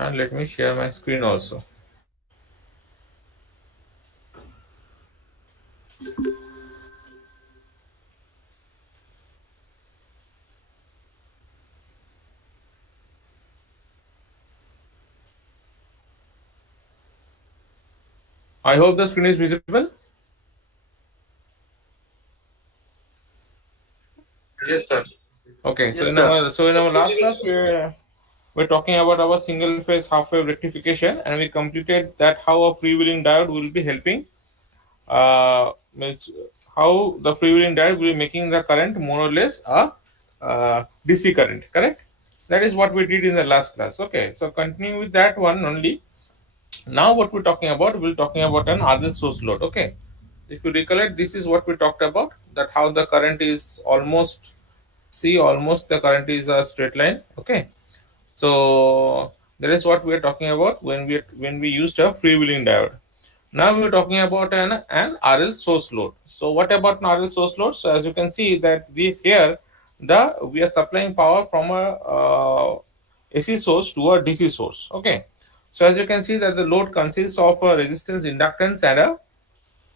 And let me share my screen also. I hope the screen is visible. Yes, sir. Okay, so Yes, sir. in our last class we're talking about our single phase half wave rectification, and we completed that how a freewheeling diode will be helping. Means how the freewheeling diode will be making the current more or less a DC current. Correct. That is what we did in the last class. Okay, so continuing with that one only. Now what we're talking about, we're talking about an other source load. Okay, if you recollect, this is what we talked about, that how the current is almost, see, almost the current is a straight line. Okay, so that is what we are talking about when we used a freewheeling diode. Now we are talking about an RL source load. So what about an RL source load? So as you can see that this here, the we are supplying power from a AC source to a DC source. Okay. So as you can see that the load consists of a resistance, inductance, and a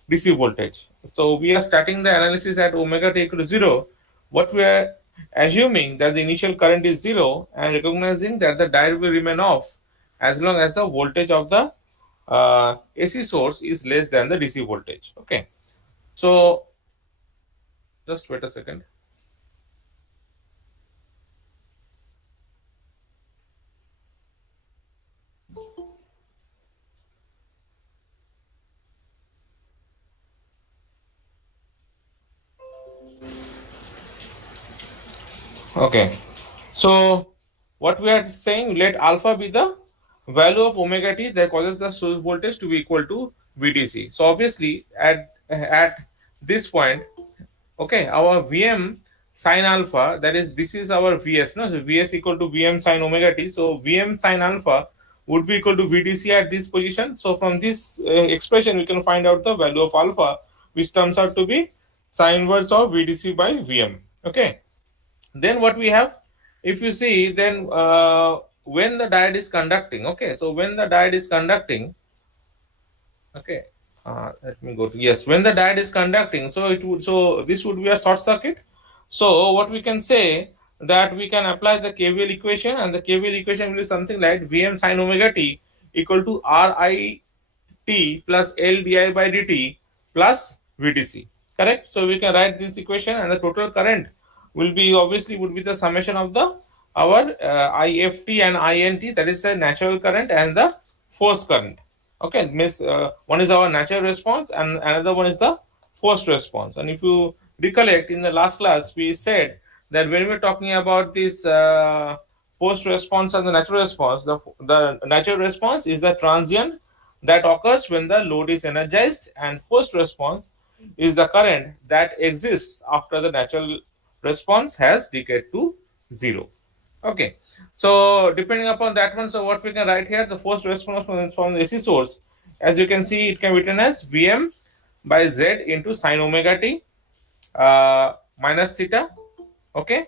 DC voltage. So we are starting the analysis at omega t equal to 0. What we are assuming that the initial current is 0 and recognizing that the diode will remain off as long as the voltage of the AC source is less than the DC voltage. Okay. So just wait a second. Okay. So what we are saying, let alpha be the value of omega t that causes the source voltage to be equal to VDC. So obviously at this point, okay, our Vm sine alpha, that is, this is our Vs, no? So Vs equal to Vm sine omega t. So Vm sine alpha would be equal to VDC at this position. So from this expression, we can find out the value of alpha, which turns out to be sine inverse of VDC by Vm. Okay. Then what we have, if you see, then when the diode is conducting, okay, so when the diode is conducting, okay, let me go to, yes, when the diode is conducting, so it would, so this would be a short circuit. So what we can say, that we can apply the KVL equation, and the KVL equation will be something like Vm sin omega t equal to Ri t plus L di by dt plus VDC. Correct. So we can write this equation, and the total current will be, obviously, would be the summation of the our IFT and INT, that is the natural current and the force current. Okay, means one is our natural response and another one is the forced response. And if you recollect, in the last class we said that when we're talking about this forced response and the natural response, the natural response is the transient that occurs when the load is energized, and forced response is the current that exists after the natural response has decayed to zero. Okay, so depending upon that one, so what we can write here, the forced response from the AC source, as you can see, it can be written as Vm by Z into sine omega t minus theta. Okay,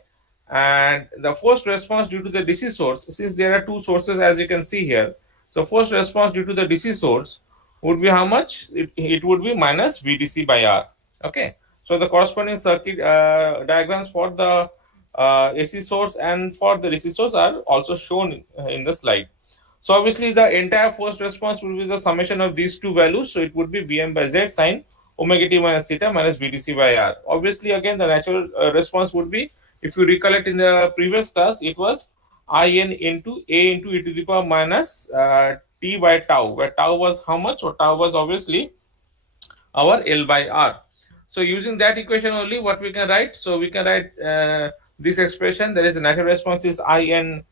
and the forced response due to the DC source, since there are two sources as you can see here, so forced response due to the DC source would be how much? It would be minus VDC by R. Okay, so the corresponding circuit diagrams for the AC source and for the DC source are also shown in the slide. So obviously the entire forced response will be the summation of these two values. So it would be Vm by Z sine omega t minus theta minus VDC by R. Obviously, again, the natural response would be, if you recollect in the previous class, it was In into A into e to the power minus t by tau, where tau was how much? Or tau was obviously our L by R. So using that equation only, what we can write? So we can write this expression, that is the natural response is In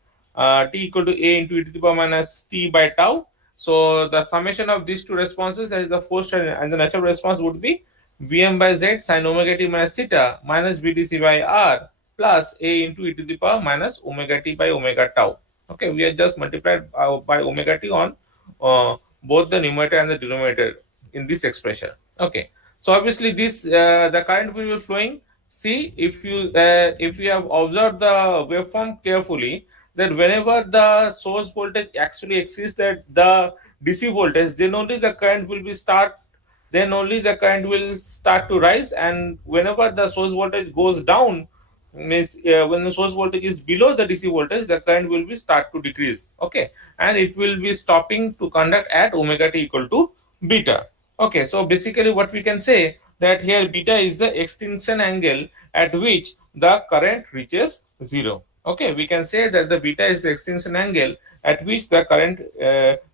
t equal to A into e to the power minus t by tau. So the summation of these two responses, that is the forced and the natural response, would be Vm by Z sin omega t minus theta minus VDC by R plus A into e to the power minus omega t by omega tau. Okay, we are just multiplied by omega t on both the numerator and the denominator in this expression. Okay, so obviously this the current will be flowing. See, if you have observed the waveform carefully, that whenever the source voltage actually exceeds that the DC voltage, then only the current will start to rise, and whenever the source voltage goes down, means when the source voltage is below the DC voltage, the current will be start to decrease. Okay, and it will be stopping to conduct at omega t equal to beta. Okay, so basically what we can say that here beta is the extinction angle at which the current reaches zero. Okay, we can say that the beta is the extinction angle at which the current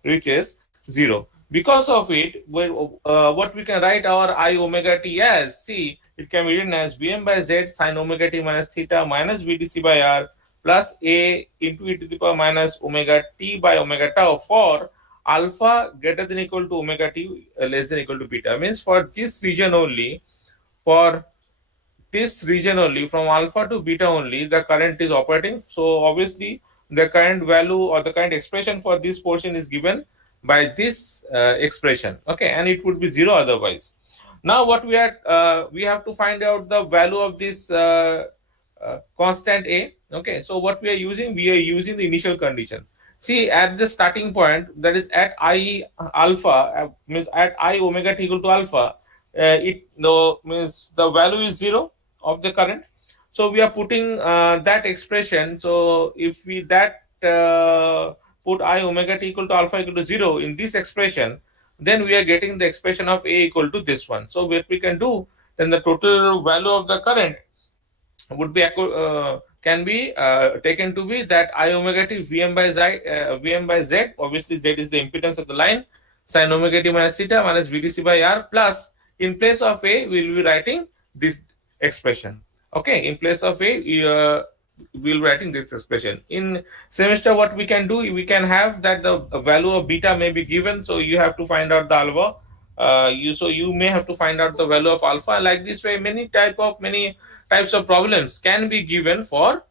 reaches zero. Because of it, what we can write our I omega t as, see, it can be written as Vm by Z sin omega t minus theta minus Vdc by R plus A into e to the power minus omega t by omega tau for alpha greater than equal to omega t less than equal to beta. Means for this region only, from alpha to beta only, the current is operating. So obviously the current value or the current expression for this portion is given by this expression. Okay, and it would be zero otherwise. Now what we have to find out the value of this constant A. Okay, so what we are using the initial condition. See, at the starting point, that is at I alpha, means at I omega t equal to alpha, it no means the value is zero of the current. So we are putting that expression. So if we put I omega t equal to alpha equal to zero in this expression, then we are getting the expression of A equal to this one. So what we can do, then the total value of the current would be can be taken to be that I omega t Vm by Z. Obviously Z is the impedance of the line, sin omega t minus theta minus Vdc by R, plus in place of A we will be writing this expression. Okay, in place of A we will be writing this expression. In semester what we can do, we can have that the value of beta may be given, so you have to find out the alpha. You may have to find out the value of alpha. Like this way, many types of problems can be given for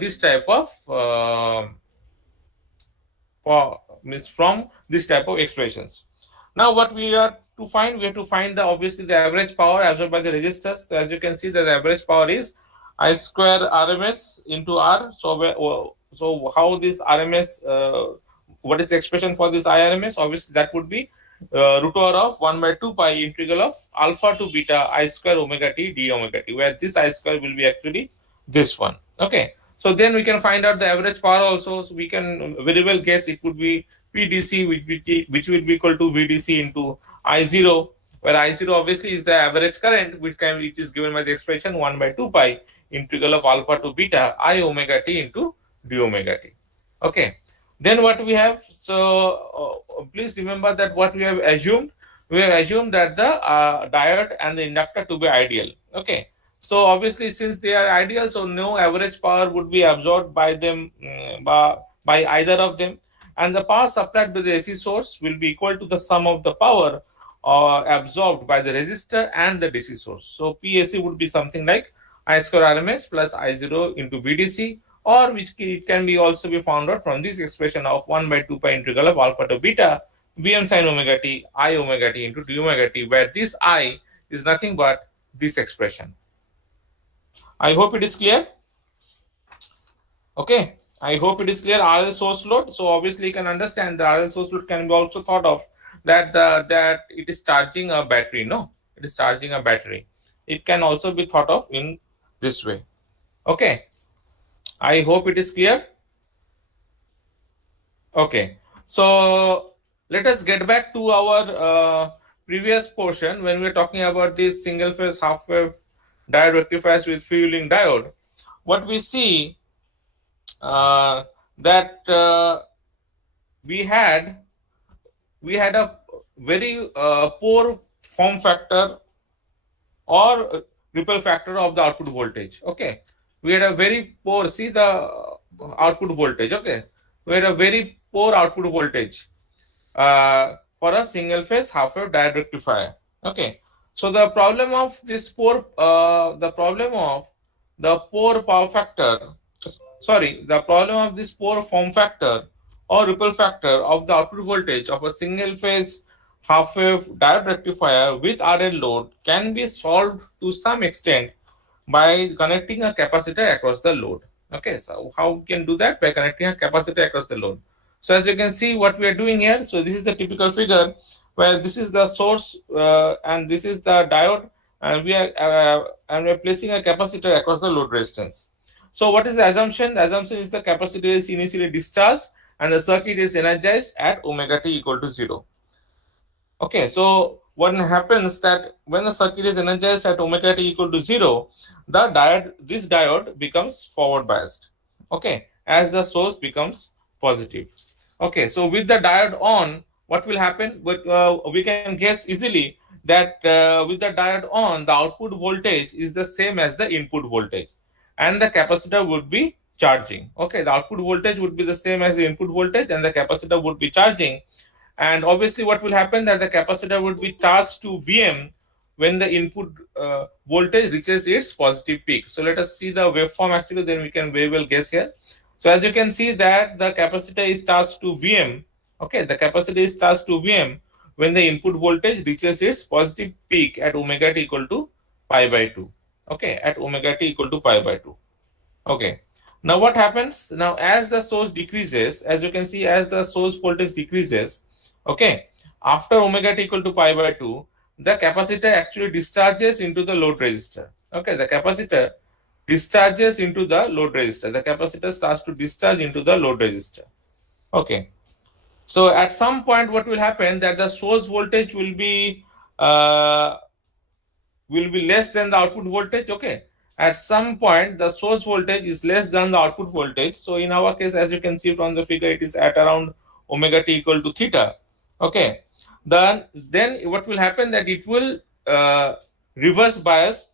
this type of from this type of expressions. Now what we are to find, we have to find the obviously the average power absorbed by the resistors. So as you can see, the average power is I square RMS into R. So how this RMS, what is the expression for this IRMS? Obviously that would be root over of 1 by 2 pi integral of alpha to beta I square omega t d omega t, where this I square will be actually this one. Okay, so then we can find out the average power also. So we can very well guess it would be PDC, which will be equal to VDC into I0, where I0 obviously is the average current, which is given by the expression 1 by 2 pi integral of alpha to beta I omega t into d omega t. Okay, then what we have, so please remember that what we have assumed that the diode and the inductor to be ideal. Okay, so obviously since they are ideal, so no average power would be absorbed by them, by either of them, and the power supplied by the AC source will be equal to the sum of the power absorbed by the resistor and the DC source. So PAC would be something like I square RMS plus I0 into VDC, or which it can be also be found out from this expression of 1 by 2 pi integral of alpha to beta Vm sin omega t I omega t into d omega t, where this I is nothing but this expression. I hope it is clear. Okay, I hope it is clear. RL source load. So obviously you can understand the RL source load can be also thought of that it is charging a battery. No, it is charging a battery. It can also be thought of in this way. Okay, I hope it is clear. Okay, so let us get back to our previous portion when we are talking about this single phase half wave diode rectifiers with freewheeling diode. What we see that we had a very poor form factor or ripple factor of the output voltage. Okay, we had a very poor, see the output voltage. Okay, we had a very poor output voltage for a single phase half wave diode rectifier. Okay, so the problem of this poor the problem of this poor form factor or ripple factor of the output voltage of a single phase half wave diode rectifier with RL load can be solved to some extent by connecting a capacitor across the load. Okay, so how we can do that? By connecting a capacitor across the load. So as you can see what we are doing here, so this is the typical figure where this is the source and this is the diode, and we are placing a capacitor across the load resistance. So what is the assumption? The assumption is the capacitor is initially discharged and the circuit is energized at omega t equal to 0. Okay, so what happens that when the circuit is energized at omega t equal to 0, this diode becomes forward biased. Okay, as the source becomes positive. Okay, so with the diode on, what will happen? We can guess easily that with the diode on, the output voltage is the same as the input voltage, and the capacitor would be charging. Okay, the output voltage would be the same as the input voltage, and the capacitor would be charging. And obviously what will happen that the capacitor would be charged to Vm when the input voltage reaches its positive peak. So let us see the waveform actually, then we can very well guess here. So as you can see that the capacitor is charged to Vm. Okay, the capacitor is charged to Vm when the input voltage reaches its positive peak at omega t equal to pi by 2. Okay, at omega t equal to pi by 2. Okay. Now what happens? Now as the source decreases, as you can see, as the source voltage decreases, okay, after omega t equal to pi by 2, the capacitor actually discharges into the load resistor. Okay, the capacitor discharges into the load resistor. The capacitor starts to discharge into the load resistor. Okay. So at some point, what will happen that the source voltage uh, will be less than the output voltage. Okay, at some point the source voltage is less than the output voltage. So in our case, as you can see from the figure, it is at around omega t equal to theta. Okay, then what will happen that it will reverse bias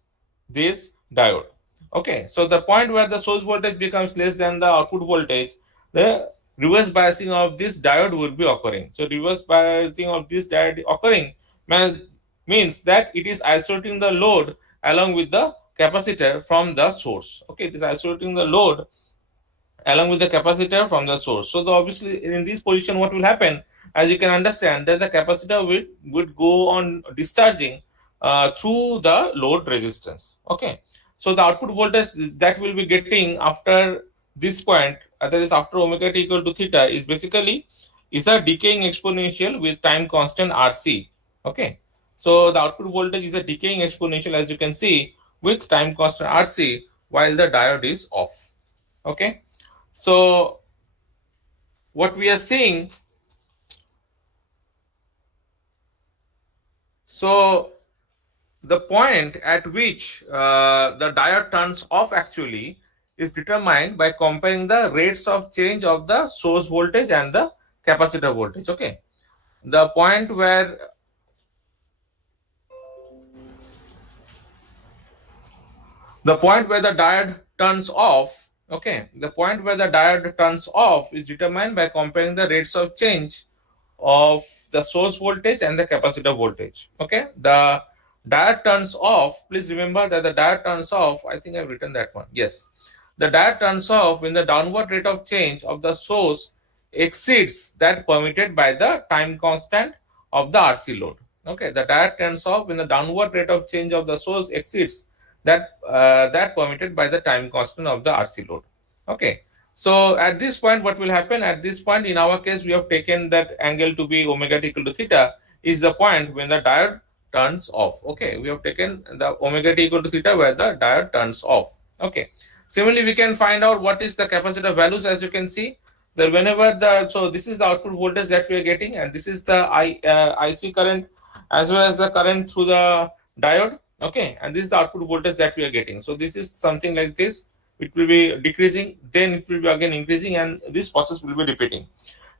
this diode. Okay, so the point where the source voltage becomes less than the output voltage, the reverse biasing of this diode would be occurring. So reverse biasing of this diode occurring means that it is isolating the load along with the capacitor from the source. Okay, it is isolating the load along with the capacitor from the source. So obviously in this position what will happen, as you can understand, that the capacitor would go on discharging through the load resistance. Okay, so the output voltage that will be getting after this point, that is after omega t equal to theta, is basically is a decaying exponential with time constant RC. Okay, so the output voltage is a decaying exponential, as you can see, with time constant RC while the diode is off. Okay, so what we are seeing, so the point at which the diode turns off actually is determined by comparing the rates of change of the source voltage and the capacitor voltage. Okay, the point where the diode turns off, okay, the point where the diode turns off is determined by comparing the rates of change of the source voltage and the capacitor voltage. Okay, the diode turns off, please remember that the diode turns off, I think I've written that one, yes, the diode turns off when the downward rate of change of the source exceeds that permitted by the time constant of the RC load. Okay, the diode turns off when the downward rate of change of the source exceeds that permitted by the time constant of the RC load. Okay, so at this point, what will happen? At this point, in our case, we have taken that angle to be omega t equal to theta, is the point when the diode turns off. Okay, we have taken the omega t equal to theta where the diode turns off. Okay, similarly, we can find out what is the capacitor values. As you can see, that whenever so this is the output voltage that we are getting, and this is the IC current as well as the current through the diode. Okay, and this is the output voltage that we are getting. So this is something like this. It will be decreasing, then it will be again increasing, and this process will be repeating.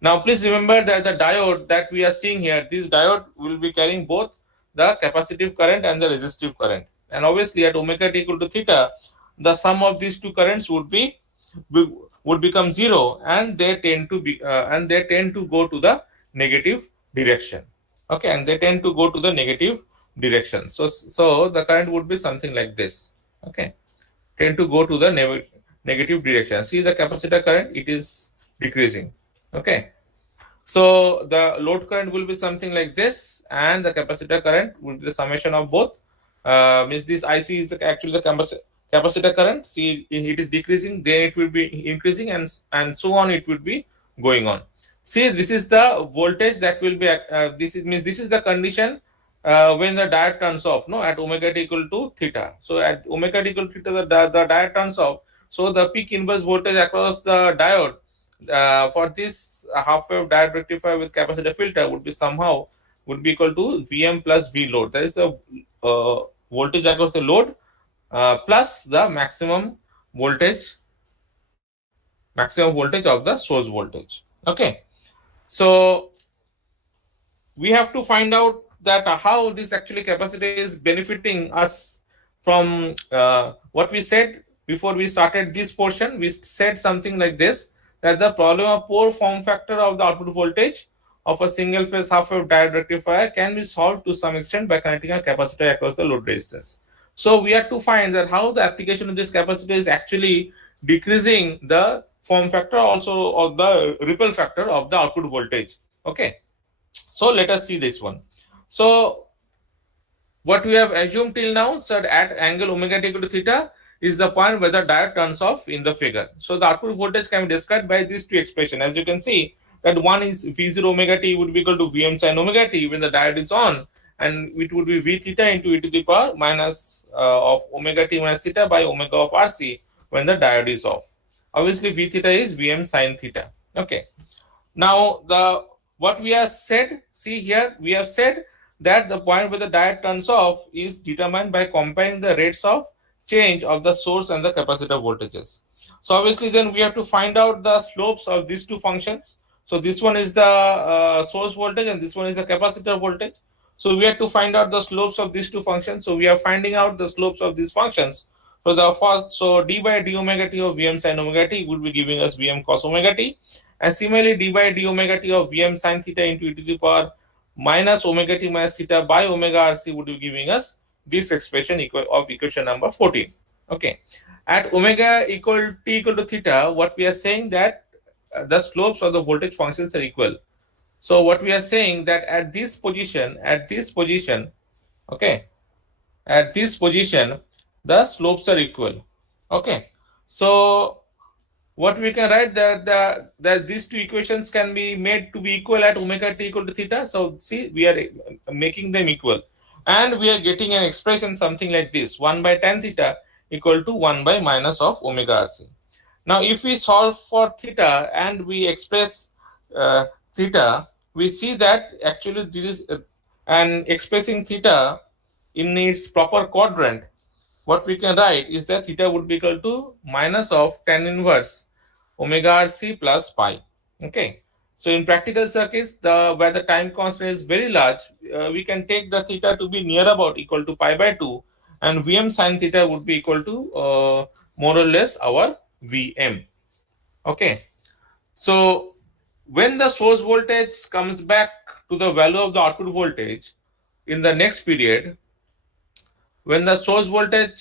Now please remember that the diode that we are seeing here, this diode will be carrying both the capacitive current and the resistive current, and obviously at omega t equal to theta, the sum of these two currents would become zero, and they tend to go to the negative direction. Okay, and they tend to go to the negative direction. So the current would be something like this. Okay, tend to go to the negative direction. See the capacitor current, it is decreasing. Okay, so the load current will be something like this, and the capacitor current will be the summation of both. Means this IC is actually the capacitor current. See, it is decreasing, then it will be increasing, and so on. It will be going on. See, this is the voltage that will be. Means this is the condition when the diode turns off. No, at omega t equal to theta. So at omega t equal to theta, the diode turns off. So the peak inverse voltage across the diode for this half wave diode rectifier with capacitor filter would be somehow would be equal to Vm plus V load. That is the voltage across the load plus the maximum voltage of the source voltage. Okay, so we have to find out that how this actually capacitor is benefiting us from what we said before we started this portion. We said something like this, that the problem of poor form factor of the output voltage of a single phase half wave diode rectifier can be solved to some extent by connecting a capacitor across the load resistance. So we have to find that how the application of this capacitor is actually decreasing the form factor also of the ripple factor of the output voltage. Okay, so let us see this one. So what we have assumed till now, so at angle omega t equal to theta is the point where the diode turns off in the figure. So the output voltage can be described by these two expressions. As you can see, that one is V0 omega t would be equal to Vm sin omega t when the diode is on, and it would be V theta into e to the power minus of omega t minus theta by omega of Rc when the diode is off. Obviously, V theta is Vm sin theta. Okay. Now what we have said, see here, we have said that the point where the diode turns off is determined by comparing the rates of change of the source and the capacitor voltages. So obviously then we have to find out the slopes of these two functions. So this one is the source voltage and this one is the capacitor voltage. So we have to find out the slopes of these two functions. So we are finding out the slopes of these functions. So the first, so d by d omega t of Vm sin omega t would be giving us Vm cos omega t. And similarly, d by d omega t of Vm sin theta into e to the power minus omega t minus theta by omega Rc would be giving us this expression of equation number 14. Okay. At omega t equal to theta, what we are saying that the slopes of the voltage functions are equal. So what we are saying that at this position, okay, at this position, the slopes are equal. Okay. So what we can write that these two equations can be made to be equal at omega t equal to theta. So see, we are making them equal, and we are getting an expression something like this: 1 by tan theta equal to 1 by minus of omega Rc. Now if we solve for theta and we express theta, we see that actually this is and expressing theta in its proper quadrant, what we can write is that theta would be equal to minus of tan inverse omega Rc plus pi. Okay. So in practical circuits, where the time constant is very large, we can take the theta to be near about equal to pi by 2, and Vm sin theta would be equal to more or less our Vm. Okay. So when the source voltage comes back to the value of the output voltage in the next period, when the source voltage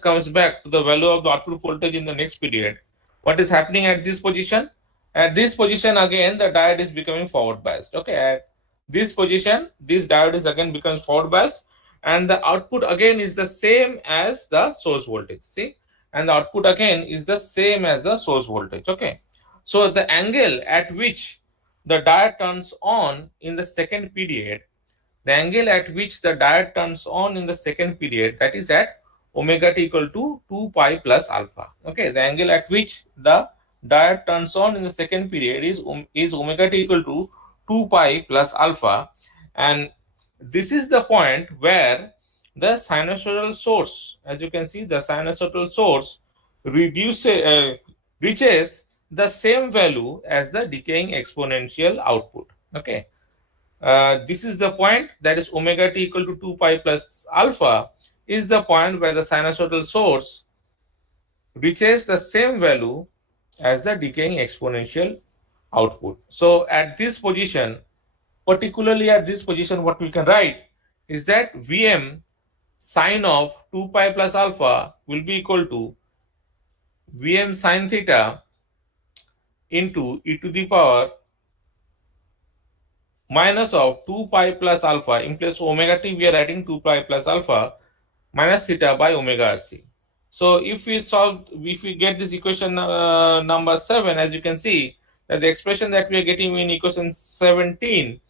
comes back to the value of the output voltage in the next period, what is happening at this position? At this position, again, the diode is becoming forward biased. Okay, at this position, this diode is again becoming forward biased, and the output again is the same as the source voltage. See, and the output again is the same as the source voltage. Okay, so the angle at which the diode turns on in the second period, that is at omega t equal to 2 pi plus alpha. Okay, the angle at which the diode turns on in the second period is omega t equal to 2 pi plus alpha, and this is the point where the sinusoidal source, as you can see, the sinusoidal source reaches the same value as the decaying exponential output. Okay. This is the point, that is omega t equal to 2 pi plus alpha is the point where the sinusoidal source reaches the same value as the decaying exponential output. So at this position, particularly at this position, what we can write is that Vm sine of 2 pi plus alpha will be equal to Vm sine theta into e to the power minus of 2 pi plus alpha. In place of omega t, we are writing 2 pi plus alpha minus theta by omega RC. So if we get this equation number 7, as you can see, that the expression that we are getting in equation 17,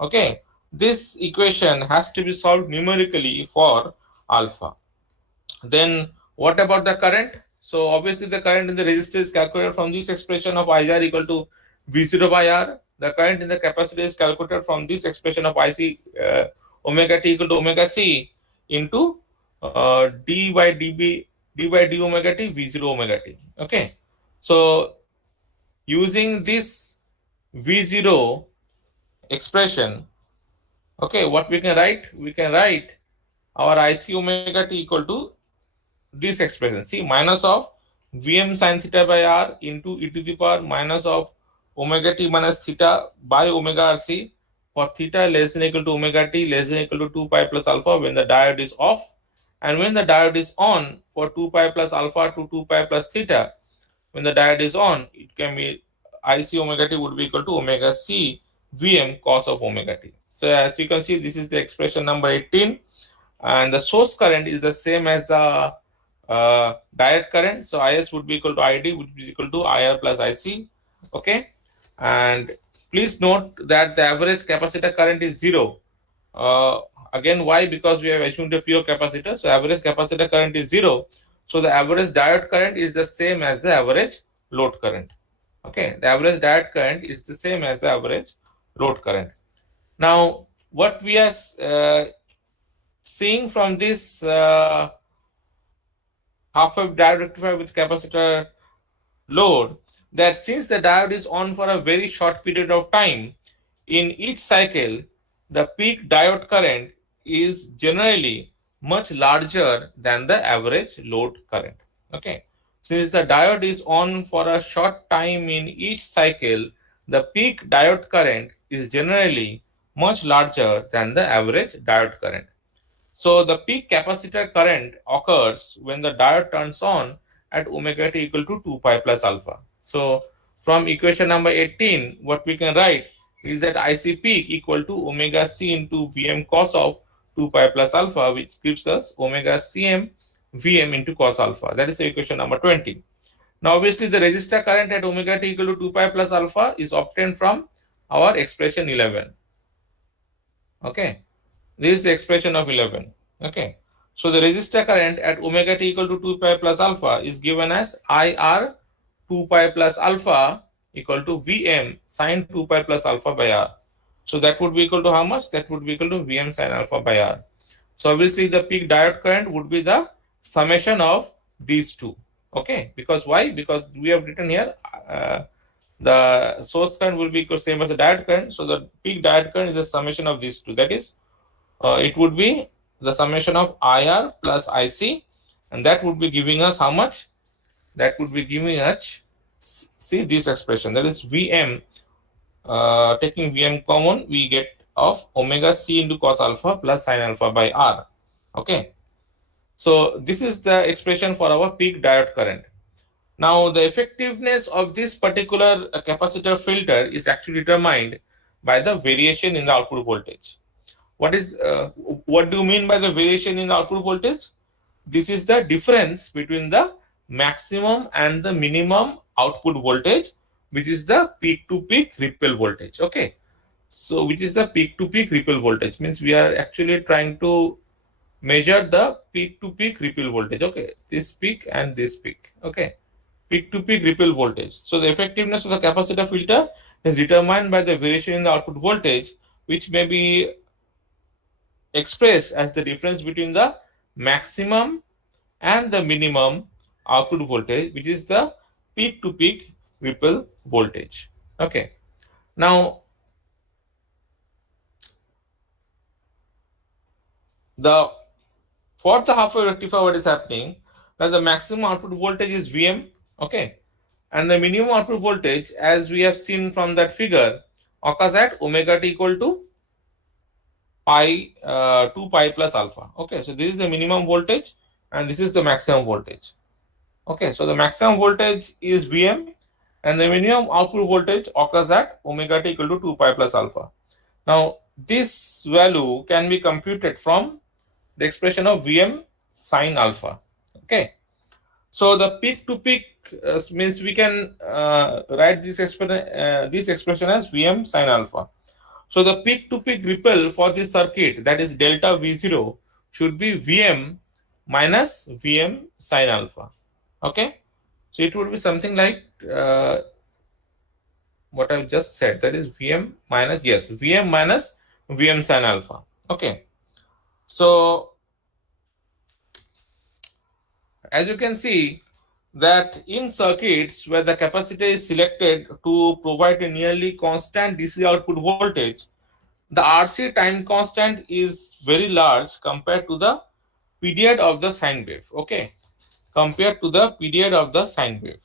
okay, this equation has to be solved numerically for alpha. Then what about the current? So obviously the current in the resistor is calculated from this expression of IR equal to V0 by R. The current in the capacitor is calculated from this expression of IC omega t equal to omega C into d by d omega t V0 omega t. Okay. So using this V0 expression, okay, what we can write? We can write our IC omega t equal to this expression, see, minus of Vm sin theta by R into e to the power minus of omega t minus theta by omega RC for theta less than equal to omega t less than equal to 2 pi plus alpha when the diode is off, and when the diode is on for 2 pi plus alpha to 2 pi plus theta. When the diode is on, it can be IC omega t would be equal to omega C Vm cos of omega t. So as you can see, this is the expression number 18, and the source current is the same as the direct current. So IS would be equal to ID, would be equal to IR plus IC. Okay, and please note that the average capacitor current is 0. Again, why? Because we have assumed a pure capacitor, so average capacitor current is 0. So the average diode current is the same as the average load current. Okay, the average diode current is the same as the average load current. Now, what we are seeing from this half-wave diode rectifier with capacitor load, that since the diode is on for a very short period of time, in each cycle the peak diode current is generally much larger than the average load current. Okay, since the diode is on for a short time in each cycle, the peak diode current is generally much larger than the average diode current. So the peak capacitor current occurs when the diode turns on at omega t equal to 2 pi plus alpha. So from equation number 18, what we can write is that IC peak equal to omega C into Vm cos of 2 pi plus alpha, which gives us omega Cm Vm into cos alpha. That is equation number 20. Now obviously the resistor current at omega t equal to 2 pi plus alpha is obtained from our expression 11. Okay. This is the expression of 11. Okay. So the resistor current at omega t equal to 2 pi plus alpha is given as IR 2 pi plus alpha equal to Vm sin 2 pi plus alpha by R. So that would be equal to how much? That would be equal to Vm sin alpha by R. So obviously the peak diode current would be the summation of these two. Okay. Because why? Because we have written here the source current will be equal same as the diode current. So the peak diode current is the summation of these two. That is, it would be the summation of IR plus IC, and that would be giving us how much? That would be giving us, see this expression, that is Vm, taking Vm common, we get of omega C into cos alpha plus sin alpha by R. Okay. So this is the expression for our peak diode current. Now the effectiveness of this particular capacitor filter is actually determined by the variation in the output voltage. What do you mean by the variation in the output voltage? This is the difference between the maximum and the minimum output voltage, which is the peak to peak ripple voltage. Okay, so which is the peak to peak ripple voltage, means we are actually trying to measure the peak to peak ripple voltage. Okay, this peak and this peak. Okay, peak to peak ripple voltage. So the effectiveness of the capacitor filter is determined by the variation in the output voltage, which may be expressed as the difference between the maximum and the minimum output voltage, which is the peak to peak ripple voltage. Okay. Now for the half-wave rectifier, what is happening, that the maximum output voltage is Vm, okay, and the minimum output voltage, as we have seen from that figure, occurs at omega t equal to pi 2 pi plus alpha. Okay, so this is the minimum voltage and this is the maximum voltage. Okay, so the maximum voltage is Vm and the minimum output voltage occurs at omega t equal to 2 pi plus alpha. Now this value can be computed from the expression of Vm sine alpha. Okay. So the peak to peak means we can write this expression as Vm sine alpha. So the peak to peak ripple for this circuit, that is delta V0, should be Vm minus Vm sine alpha. Okay. So it would be something like what I've just said, that is Vm minus, yes, Vm minus Vm sine alpha. Okay. So as you can see, that in circuits where the capacitor is selected to provide a nearly constant DC output voltage, the RC time constant is very large compared to the period of the sine wave. Okay, compared to the period of the sine wave,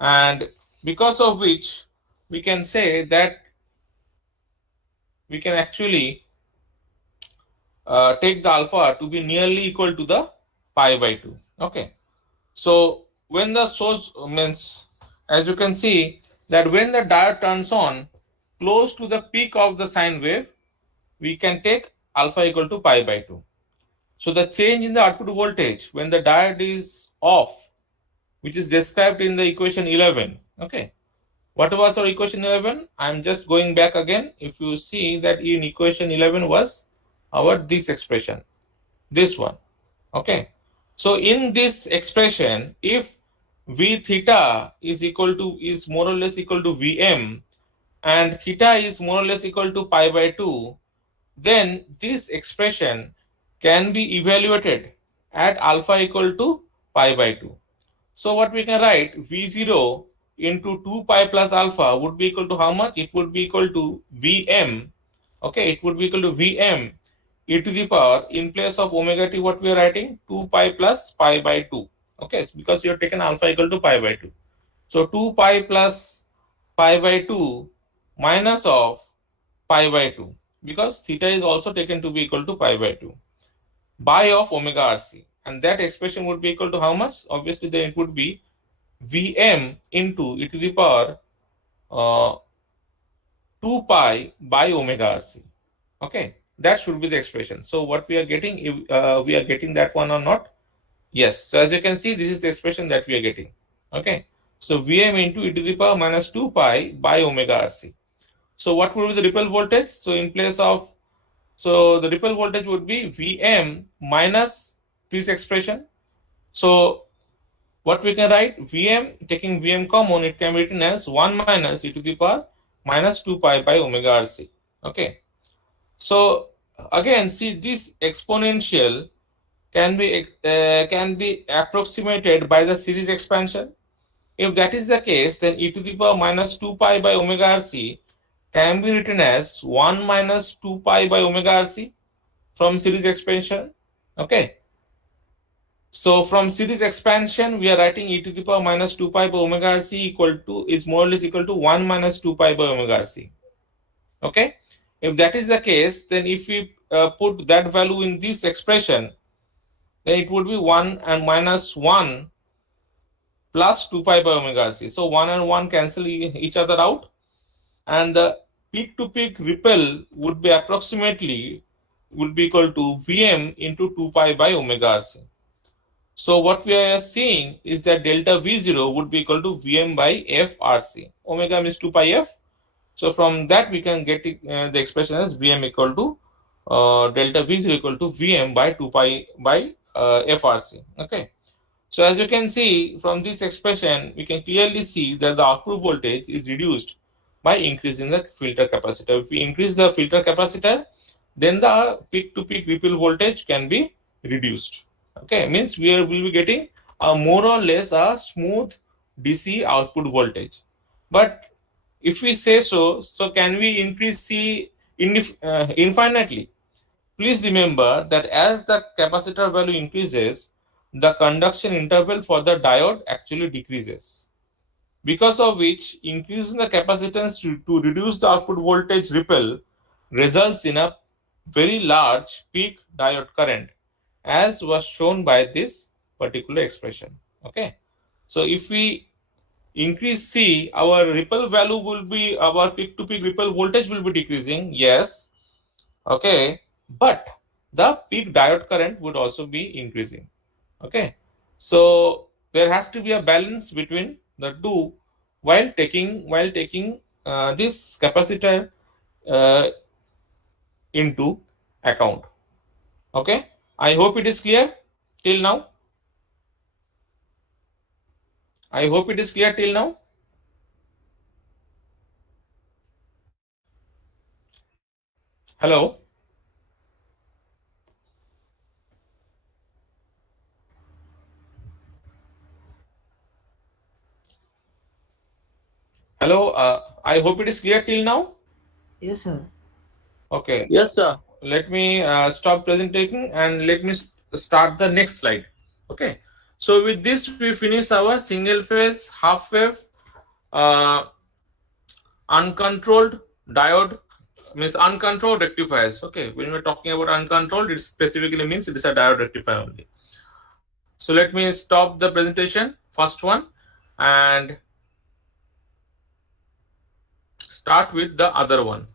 and because of which we can say that we can actually take the alpha to be nearly equal to the pi by 2. Okay. So when the source means, as you can see, that when the diode turns on close to the peak of the sine wave, we can take alpha equal to pi by 2. So the change in the output voltage when the diode is off, which is described in the equation 11. Okay. What was our equation 11? I'm just going back again. If you see that in equation 11 was our this expression, this one. Okay. So in this expression, if V theta is more or less equal to Vm and theta is more or less equal to pi by 2, then this expression can be evaluated at alpha equal to pi by 2. So what we can write, V0 into 2 pi plus alpha would be equal to how much? It would be equal to Vm. Okay, it would be equal to Vm e to the power, in place of omega t, what we are writing, 2 pi plus pi by 2. Okay, because you have taken alpha equal to pi by 2. So 2 pi plus pi by 2 minus of pi by 2, because theta is also taken to be equal to pi by 2 by of omega rc, and that expression would be equal to how much? Obviously then it would be Vm into e to the power 2 pi by omega rc. Okay, that should be the expression. So what we are getting, we are getting that one or not? Yes. So as you can see, this is the expression that we are getting. Okay. So Vm into e to the power minus 2 pi by omega rc. So what would be the ripple voltage? So in place of, so the ripple voltage would be Vm minus this expression. So what we can write, Vm, taking Vm common, it can be written as 1 minus e to the power minus 2 pi by omega rc. Okay. So again, see, this exponential can be approximated by the series expansion. If that is the case, then e to the power minus 2 pi by omega rc can be written as 1 minus 2 pi by omega rc from series expansion. Okay. So from series expansion, we are writing e to the power minus 2 pi by omega rc equal to, is more or less equal to 1 minus 2 pi by omega rc. Okay. If that is the case, then if we put that value in this expression, then it would be 1 and minus 1 plus 2 pi by omega c. So 1 and 1 cancel each other out, and the peak to peak ripple would be approximately would be equal to Vm into 2 pi by omega c. So what we are seeing is that delta V0 would be equal to Vm by f Rc. Omega means 2 pi f. So from that we can get the expression as Vm equal to delta V0 equal to Vm by 2 pi by FRC. Okay. So as you can see from this expression, we can clearly see that the output voltage is reduced by increasing the filter capacitor. If we increase the filter capacitor, then the peak to peak ripple voltage can be reduced. Okay, means will be getting a more or less a smooth DC output voltage. But if we say so, so can we increase C infinitely? Please remember that as the capacitor value increases, the conduction interval for the diode actually decreases. Because of which, increasing the capacitance to reduce the output voltage ripple results in a very large peak diode current, as was shown by this particular expression. Okay. So if we increase C, our ripple value will be, our peak to peak ripple voltage will be decreasing. Yes. Okay. But the peak diode current would also be increasing. Okay, so there has to be a balance between the two while taking this capacitor uh, into account. Okay, I hope it is clear till now. I hope it is clear till now. Hello. Hello. I hope it is clear till now. Yes, sir. Okay. Yes, sir. Let me stop presenting and let me start the next slide. Okay. So with this, we finish our single phase, half wave, uh, uncontrolled diode, means uncontrolled rectifiers. Okay. When we're talking about uncontrolled, it specifically means it is a diode rectifier only. So let me stop the presentation, first one, and start with the other one.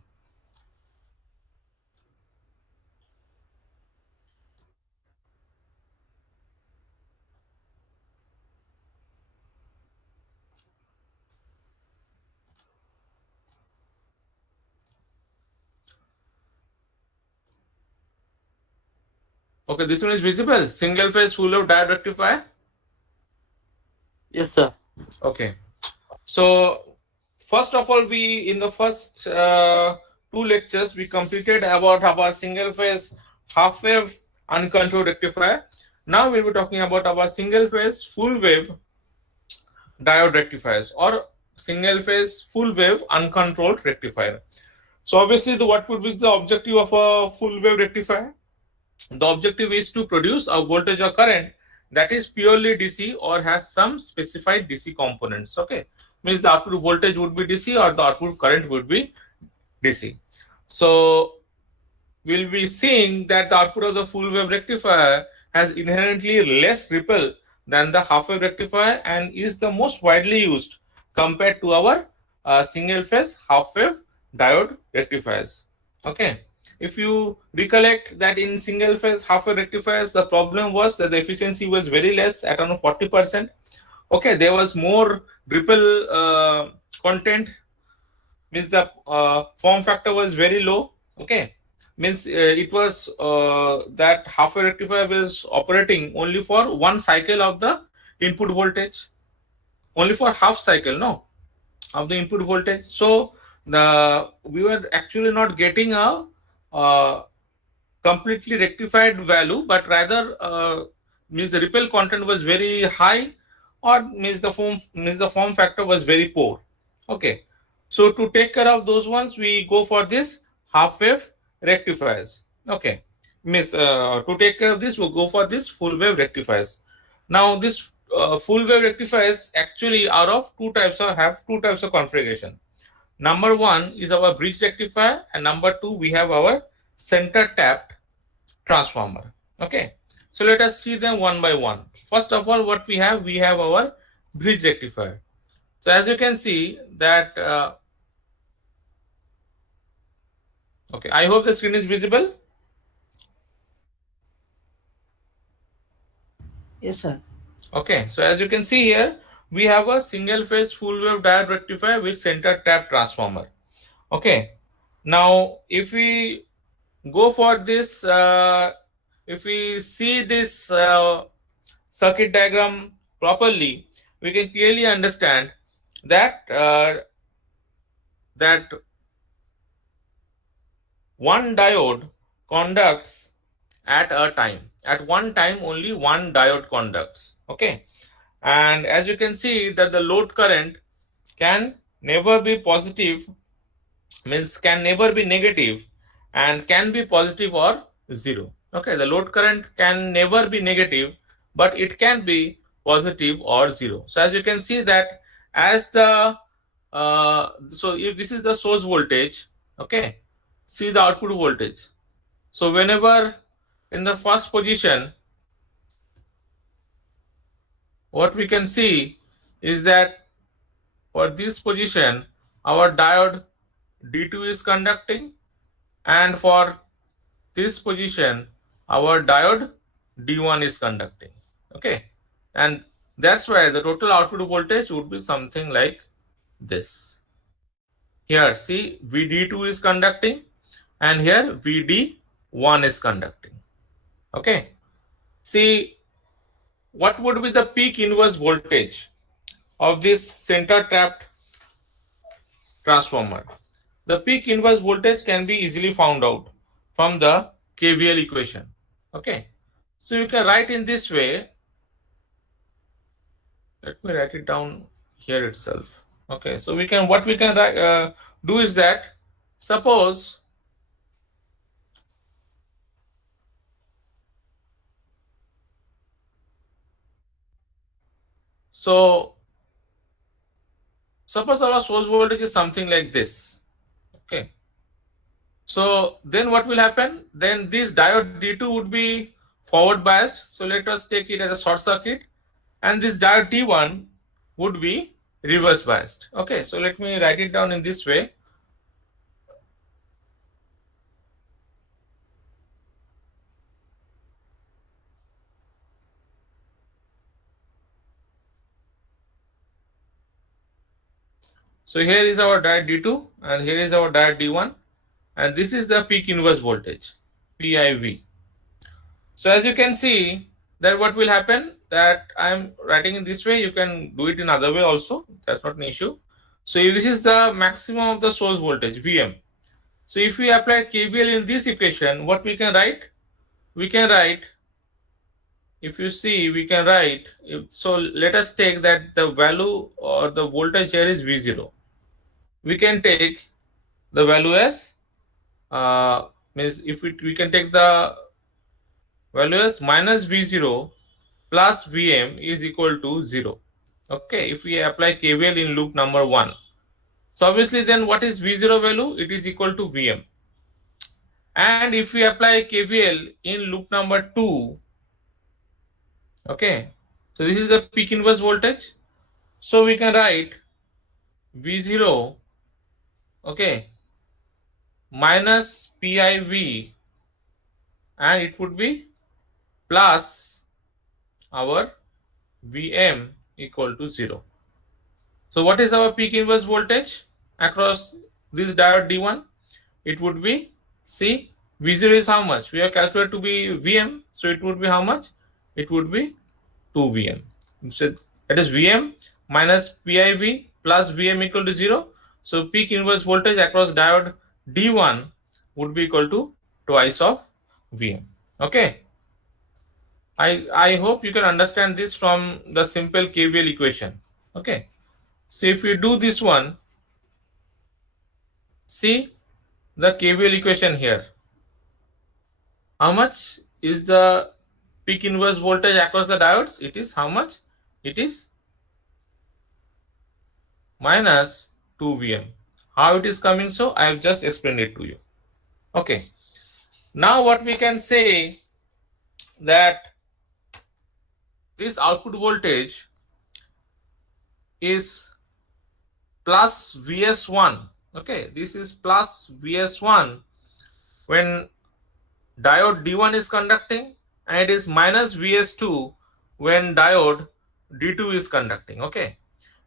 Okay, this one is visible. Single phase full of diode rectifier. Yes, sir. Okay. So first of all, we in the first two lectures we completed about our single phase half wave uncontrolled rectifier. Now we'll be talking about our single phase full wave diode rectifiers or single phase full wave uncontrolled rectifier. So obviously, what would be the objective of a full wave rectifier? The objective is to produce a voltage or current that is purely DC or has some specified DC components. Okay, means the output voltage would be DC or the output current would be DC. So we'll be seeing that the output of the full wave rectifier has inherently less ripple than the half wave rectifier and is the most widely used compared to our single phase half wave diode rectifiers. Okay, if you recollect that in single phase half wave rectifiers, the problem was that the efficiency was very less at around 40%. Okay, there was more ripple content, means the form factor was very low. Okay, means it was that half wave rectifier was operating only for one cycle of the input voltage, only for half cycle, no, of the input voltage. So the we were actually not getting a uh, completely rectified value, but rather means the ripple content was very high, or means the form factor was very poor. Okay, so to take care of those ones, we go for this half wave rectifiers. Okay, means to take care of this, we go for this full wave rectifiers. Now this full wave rectifiers actually are of have two types of configuration. Number one is our bridge rectifier, and number two we have our center tapped transformer. Okay, so let us see them one by one. First of all, what we have our bridge rectifier. So as you can see that okay, I hope the screen is visible. Yes, sir. Okay, so as you can see here, we have a single phase full wave diode rectifier with center tap transformer. Okay, now if we go for this, if we see this circuit diagram properly, we can clearly understand that that one diode conducts at a time. At one time, only one diode conducts. Okay, and as you can see that the load current can never be positive, means can never be negative, and can be positive or zero. Okay, the load current can never be negative, but it can be positive or zero. So as you can see that as the so if this is the source voltage, okay, see the output voltage. So whenever in the first position, what we can see is that for this position our diode D2 is conducting, and for this position our diode D1 is conducting. Okay, and that's why the total output voltage would be something like this. Here, see, VD2 is conducting, and here VD1 is conducting. Okay, see, what would be the peak inverse voltage of this center tapped transformer? The peak inverse voltage can be easily found out from the KVL equation. Okay, so you can write in this way. Let me write it down here itself. Okay, so we can, what we can do is that, suppose so suppose our source voltage is something like this. Okay, so then what will happen? Then this diode D2 would be forward biased. So let us take it as a short circuit, and this diode D1 would be reverse biased. Okay, so let me write it down in this way. So here is our diode D2 and here is our diode D1, and this is the peak inverse voltage, PIV. So as you can see that what will happen, that I am writing in this way, you can do it in other way also, that's not an issue. So if this is the maximum of the source voltage, VM. So if we apply KVL in this equation, what we can write? We can write, if you see, we can write, so let us take that the value or the voltage here is V0. We can take the value as, means if we can take the value as minus V0 plus Vm is equal to 0. Okay, if we apply KVL in loop number 1. So obviously then what is V0 value? It is equal to Vm. And if we apply KVL in loop number 2, okay, so this is the peak inverse voltage. So we can write V0, okay, minus PIV, and it would be plus our Vm equal to 0. So what is our peak inverse voltage across this diode D1? It would be, see, V0 is how much? We have calculated to be Vm, so it would be how much? It would be 2 Vm. So that is Vm minus PIV plus Vm equal to 0. So peak inverse voltage across diode D1 would be equal to twice of Vm. Okay. I hope you can understand this from the simple KVL equation. Okay. So if we do this one, see the KVL equation here. How much is the peak inverse voltage across the diodes? It is how much? It is minus 2 Vm. How it is coming? So I have just explained it to you. Okay. Now what we can say, that this output voltage is plus Vs1. Okay, this is plus Vs1 when diode D1 is conducting, and it is minus Vs2 when diode D2 is conducting. Okay,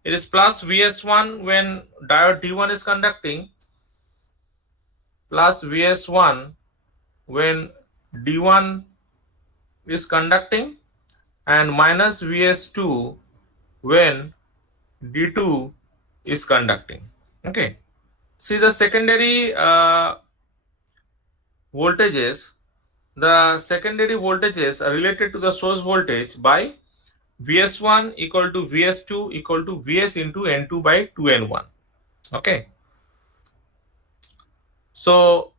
it is plus Vs1 when diode D1 is conducting, plus Vs1 when D1 is conducting, and minus Vs2 when D2 is conducting. Okay, see the secondary voltages. The secondary voltages are related to the source voltage by Vs1 equal to Vs2 equal to Vs into N2 by 2N1. Okay, so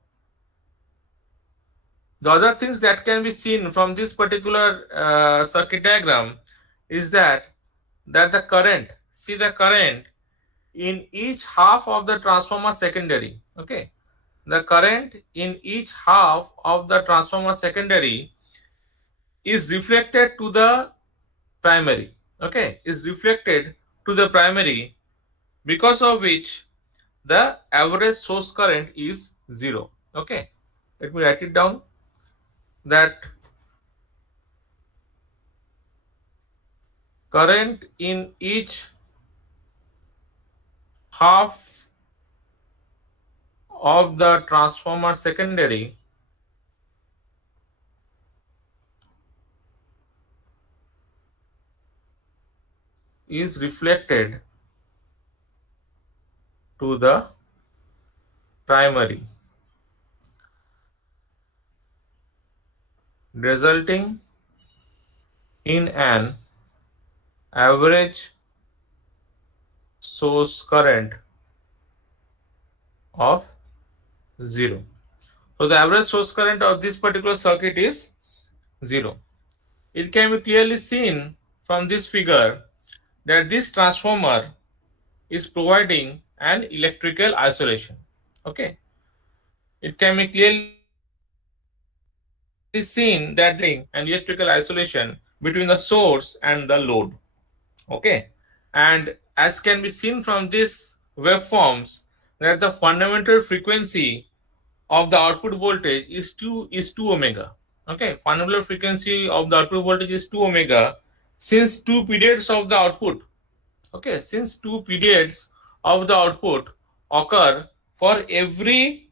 the other things that can be seen from this particular circuit diagram is that the current, see the current in each half of the transformer secondary. Okay, the current in each half of the transformer secondary is reflected to the primary. Okay, is reflected to the primary, because of which the average source current is 0. Okay, let me write it down. that current in each half of the transformer secondary is reflected to the primary, resulting in an average source current of 0. So the average source current of this particular circuit is 0. It can be clearly seen from this figure that this transformer is providing an electrical isolation. Okay, it can be clearly seen that there is an electrical isolation between the source and the load. Okay, and as can be seen from this waveforms that the fundamental frequency of the output voltage is 2 omega. Okay, fundamental frequency of the output voltage is 2 omega since two periods of the output. Okay, since two periods of the output occur for every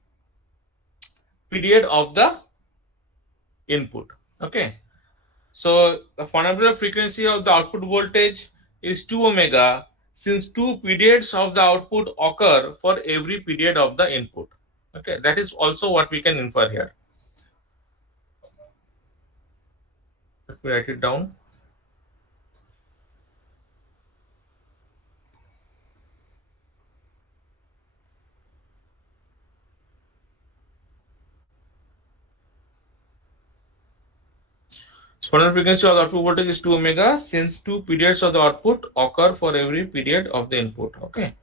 period of the input. Okay, so the fundamental frequency of the output voltage is 2 omega since two periods of the output occur for every period of the input. Okay, that is also what we can infer here. Let me write it down. Fundamental frequency of the output voltage is 2 omega since two periods of the output occur for every period of the input. Okay.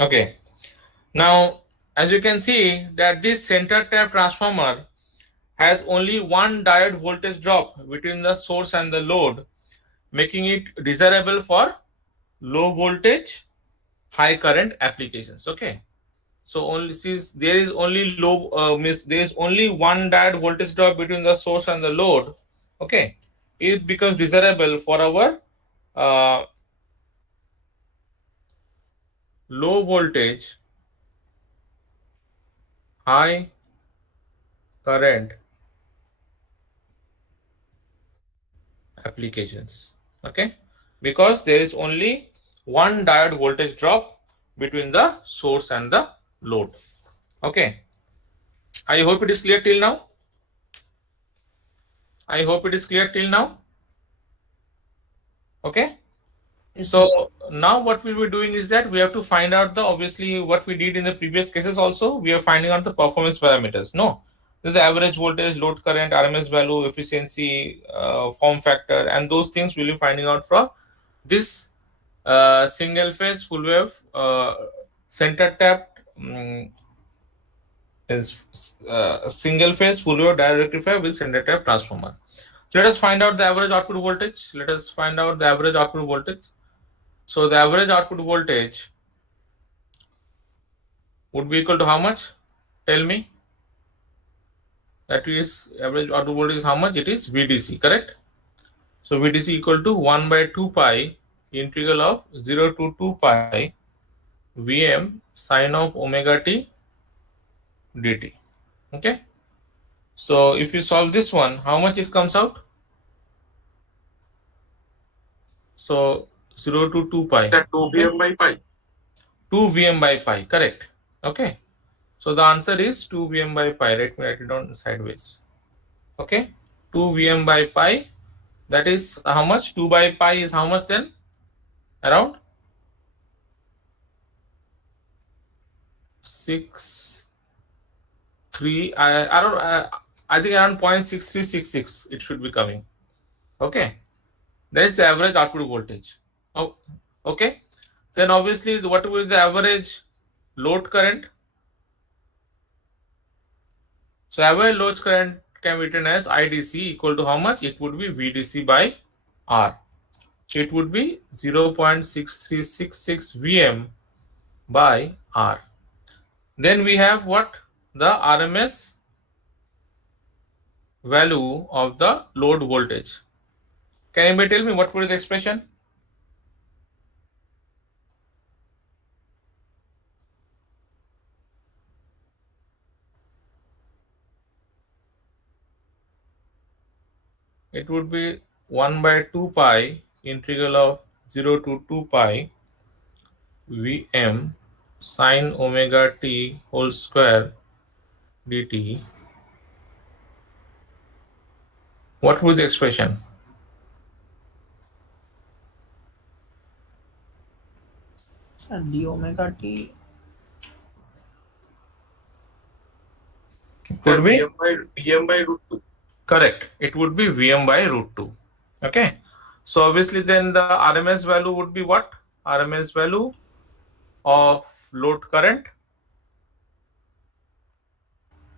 Okay. Now, as you can see that this center tap transformer has only one diode voltage drop between the source and the load, making it desirable for low voltage, high current applications. Okay. So only since there is only there is only one diode voltage drop between the source and the load. Okay, it becomes desirable for our uh, low voltage, high current applications. Okay, because there is only one diode voltage drop between the source and the load. Okay, I hope it is clear till now. I hope it is clear till now. Okay. Yes, sir. So now what we'll be doing is that we have to find out the obviously what we did in the previous cases also we are finding out the performance parameters. No, the average voltage, load current, RMS value, efficiency, form factor, and those things we'll be finding out from this single phase full wave center tapped is single phase full wave direct rectifier with center tap transformer. So let us find out the average output voltage. Let us find out the average output voltage. So the average output voltage would be equal to how much? Tell me. That is average output voltage is how much? It is VDC, correct? So VDC equal to 1 by 2 pi integral of 0 to 2 pi Vm sine of omega t dt. Okay. So if you solve this one, how much it comes out? So 0 to 2 pi. 2 Vm by pi. 2 Vm by pi, correct. Okay. So the answer is 2 Vm by pi. Let me write it down sideways. Okay. 2 Vm by pi. That is how much? 2 by pi is how much then? Around 6, 3. I think around 0.6366 it should be coming. Okay. That is the average output voltage. Oh, okay. Then obviously what will be the average load current? So average load current can be written as IDC equal to how much? It would be VDC by R. So it would be 0.6366 Vm by R. Then we have what? The RMS value of the load voltage. Can anybody tell me what would be the expression? It would be 1 by 2 pi integral of 0 to 2 pi Vm sine omega t whole square dt. What would the expression? Sir, d omega t. It would be Vm by root 2. Correct. It would be Vm by root 2. Okay. So obviously then the RMS value would be what? RMS value of load current.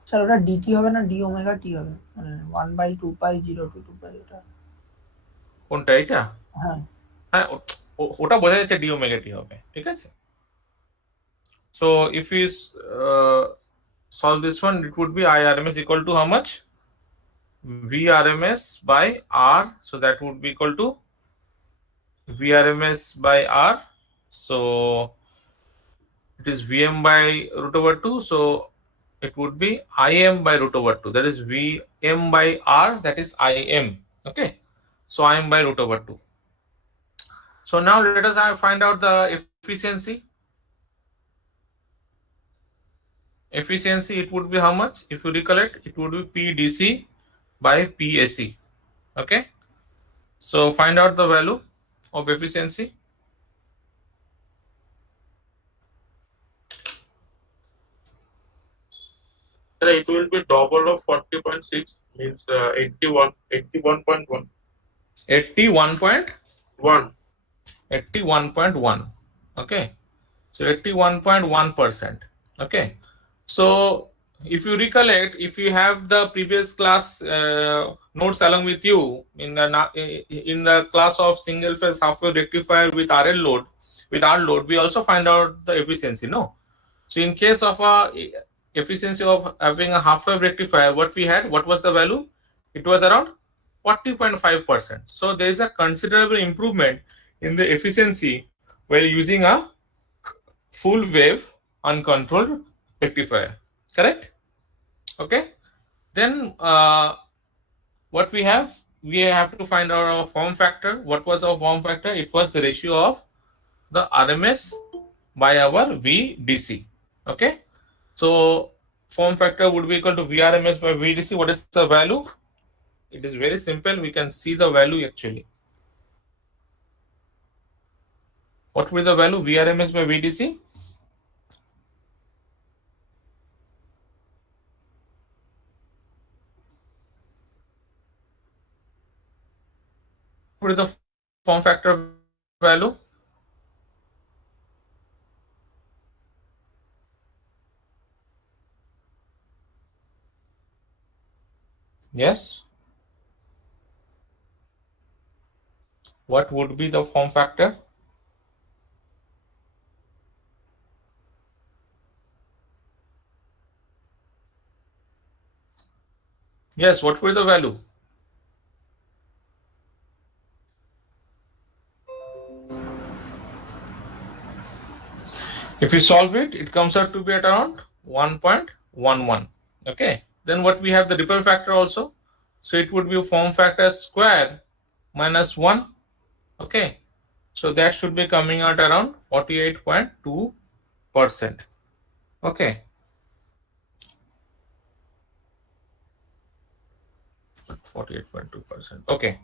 Sir ওটা DT হবে না D omega t হবে, মানে 1/2 পাই 0 to 2 পাই এটা। কোনটা এটা? হ্যাঁ হ্যাঁ, ওটা বোঝা যাচ্ছে ডি ওমেগা টি হবে, ঠিক আছে? So if we solve this one, it would be IRMS equal to how much? VRMS by R. So that would be equal to VRMS by R. So it is Vm by root over 2. So it would be Im by root over 2. That is Vm by R. That is Im. Okay. So Im by root over 2. So now let us find out the efficiency. Efficiency, it would be how much? If you recollect, it would be PDC by PAC. Okay. So find out the value of efficiency. It will be double of 40.6, means 81.1. 81.1. 81.1. Okay. So 81.1%. Okay. So if you recollect, if you have the previous class notes along with you in the class of single phase half wave rectifier with RL load, with R load, we also find out the efficiency, no? So in case of a efficiency of having a half wave rectifier, what we had, what was the value? It was around 40.5%. So there is a considerable improvement in the efficiency while using a full wave uncontrolled rectifier. Correct? Okay. Then what we have to find out our form factor. What was our form factor? It was the ratio of the RMS by our VDC. Okay. So form factor would be equal to VRMS by VDC. What is the value? It is very simple. We can see the value actually. What will be the value? VRMS by VDC? What is the form factor value? Yes. What would be the form factor? Yes, what will be the value? If you solve it, it comes out to be at around 1.11. Okay. Then what we have the ripple factor also. So it would be form factor square minus 1. Okay. So that should be coming out around 48.2%. Okay. 48.2%. Okay.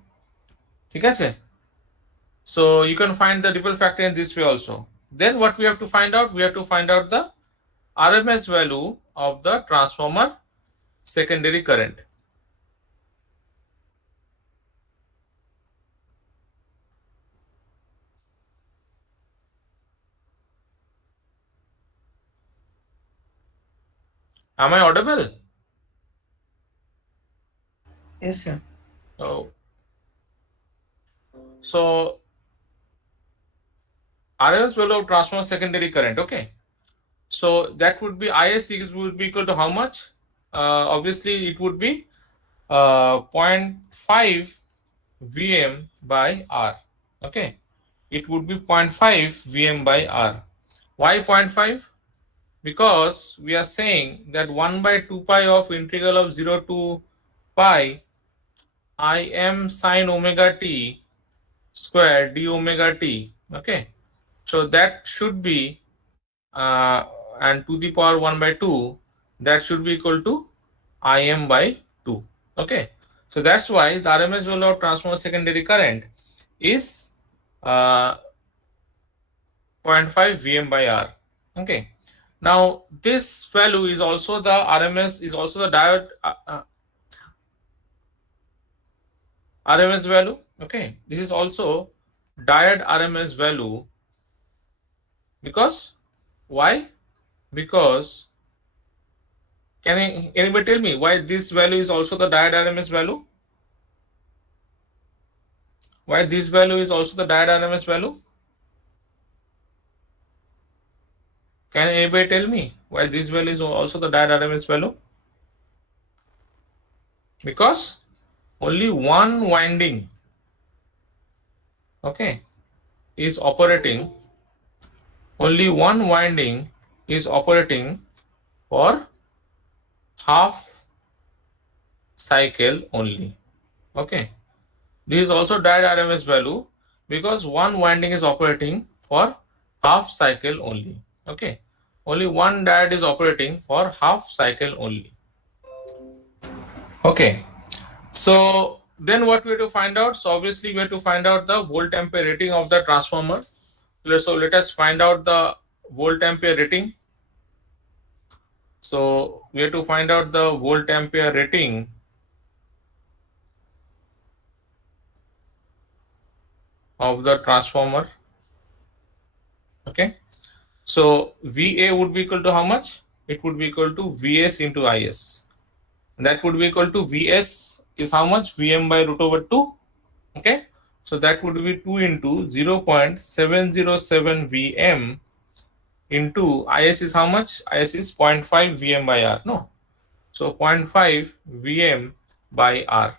Okay. So you can find the ripple factor in this way also. Then what we have to find out? We have to find out the RMS value of the transformer secondary current. Am I audible? Yes, sir. Oh, so RMS value of transformer secondary current. Okay, so that would be IS would be equal to how much? Obviously, it would be 0.5 Vm by R. Okay, it would be 0.5 Vm by R. Why 0.5? Because we are saying that 1 by 2 pi of integral of 0 to pi Im sine omega t square d omega t. Okay, so that should be and to the power 1 by 2, that should be equal to Im by 2. Okay, so that's why the RMS value of transformer secondary current is uh, 0.5 Vm by R. Okay, now this value is also the RMS, is also the diode RMS value. Okay, this is also diode RMS value. Because why? Because anybody tell me why this value is also the diode RMS value? Why this value is also the diode RMS value? Can anybody tell me why this value is also the diode RMS value? Because only one winding, okay, is operating. Only one winding is operating for half cycle only. Okay, this is also diode RMS value because one winding is operating for half cycle only. Okay, only one diode is operating for half cycle only. Okay, so then what we have to find out? So obviously we have to find out the volt ampere rating of the transformer. So let us find out the volt ampere rating. So we have to find out the volt ampere rating of the transformer. Okay, so VA would be equal to how much? It would be equal to Vs into Is. That would be equal to Vs is how much? Vm by root over 2. Okay, so that would be 2 into 0.707 Vm into Is is how much? Is is 0.5 Vm by R. No, so 0.5 Vm by R.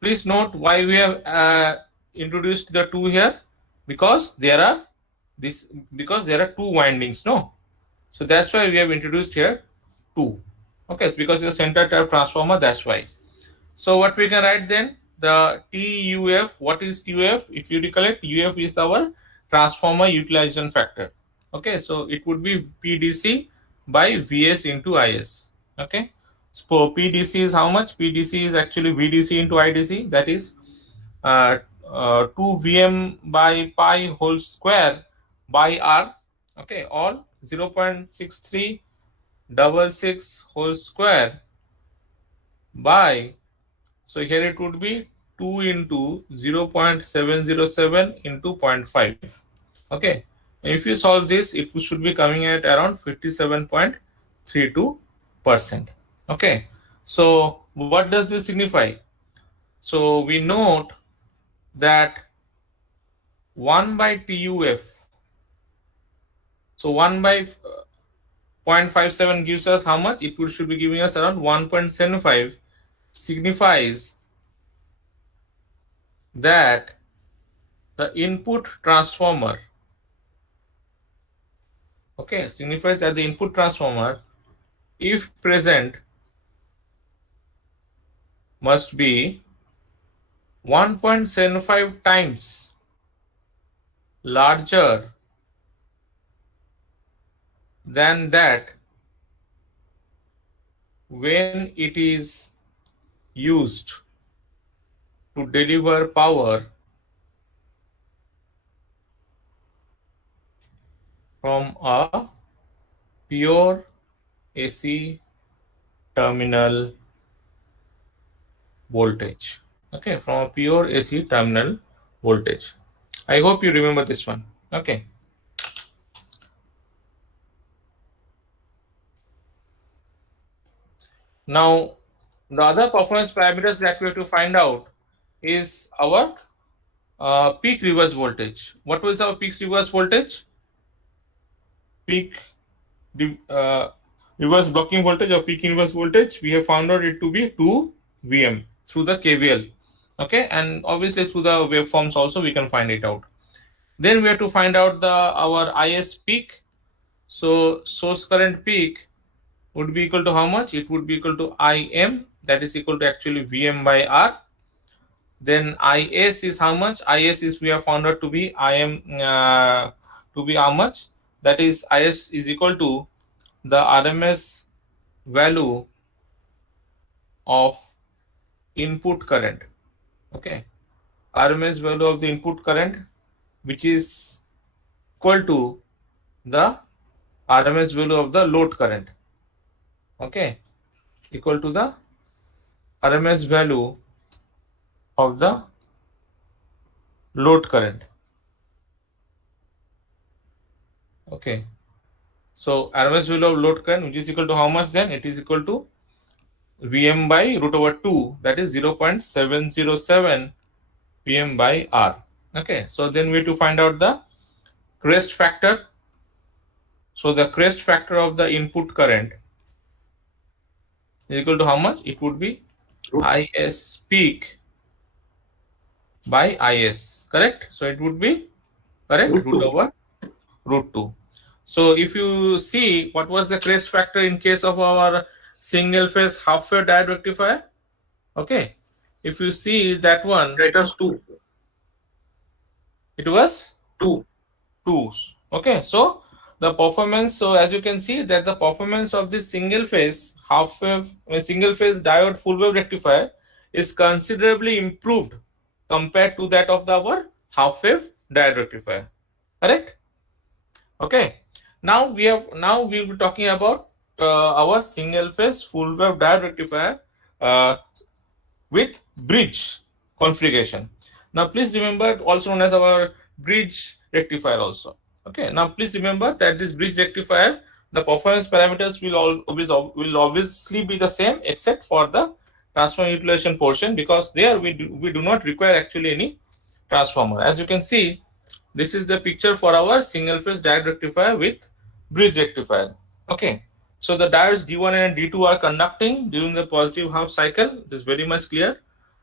Please note why we have introduced the 2 here, because there are two windings. No, so that's why we have introduced here 2. Okay, it's because it's a center type transformer, that's why. So what we can write then, the TUF, what is TUF? If you recollect, UF is our transformer utilization factor. Okay, so it would be PDC by Vs into Is. Okay, so PDC is how much? PDC is actually VDC into IDC, that is 2 Vm by pi whole square by R. Okay, all 0.6366 whole square by, so here it would be 2 into 0.707 into 0.5. Okay, if you solve this, it should be coming at around 57.32%. Okay, so what does this signify? So we note that 1 by TUF, so 1 by 0.57 gives us how much? It should be giving us around 1.75, signifies that the input transformer, okay, signifies that the input transformer, if present, must be 1.75 times larger than that when it is used to deliver power from a pure AC terminal voltage. Okay, from a pure AC terminal voltage. I hope you remember this one. Okay. Now The other performance parameters that we have to find out is our peak reverse voltage. What was our peak reverse voltage? Peak reverse blocking voltage or peak inverse voltage. We have found out it to be 2 Vm through the KVL. Okay, and obviously through the waveforms also we can find it out. Then we have to find out our IS peak. So source current peak would be equal to how much? It would be equal to Im, that is equal to actually Vm by R. Then Is is how much? Is is we have found out to be Im to be how much? That is Is is equal to the RMS value of input current. Okay, RMS value of the input current, which is equal to the RMS value of the load current. Okay, equal to the RMS value of the load current. Okay, so RMS value of load current, which is equal to how much? Then it is equal to Vm by root over 2, that is 0.707 Pm by R. Okay, so then we have to find out the crest factor. So the crest factor of the input current is equal to how much? It would be Is peak by Is, correct? So it would be correct root over root 2. So if you see what was the crest factor in case of our single phase half wave diode rectifier, okay, if you see that one, It was 2. it was 2. 2. Okay, so the performance, so as you can see that the performance of this single phase half wave single phase diode full wave rectifier is considerably improved compared to that of our half wave diode rectifier, correct? Okay, now we will be talking about our single phase full wave diode rectifier with bridge configuration. Now please remember, also known as our bridge rectifier also. Okay, now please remember that this bridge rectifier, the performance parameters will obviously be the same except for the transformer utilization portion, because there we do not require actually any transformer. As you can see, this is the picture for our single phase diode rectifier with bridge rectifier. Okay, so the diodes D1 and D2 are conducting during the positive half cycle. It is very much clear.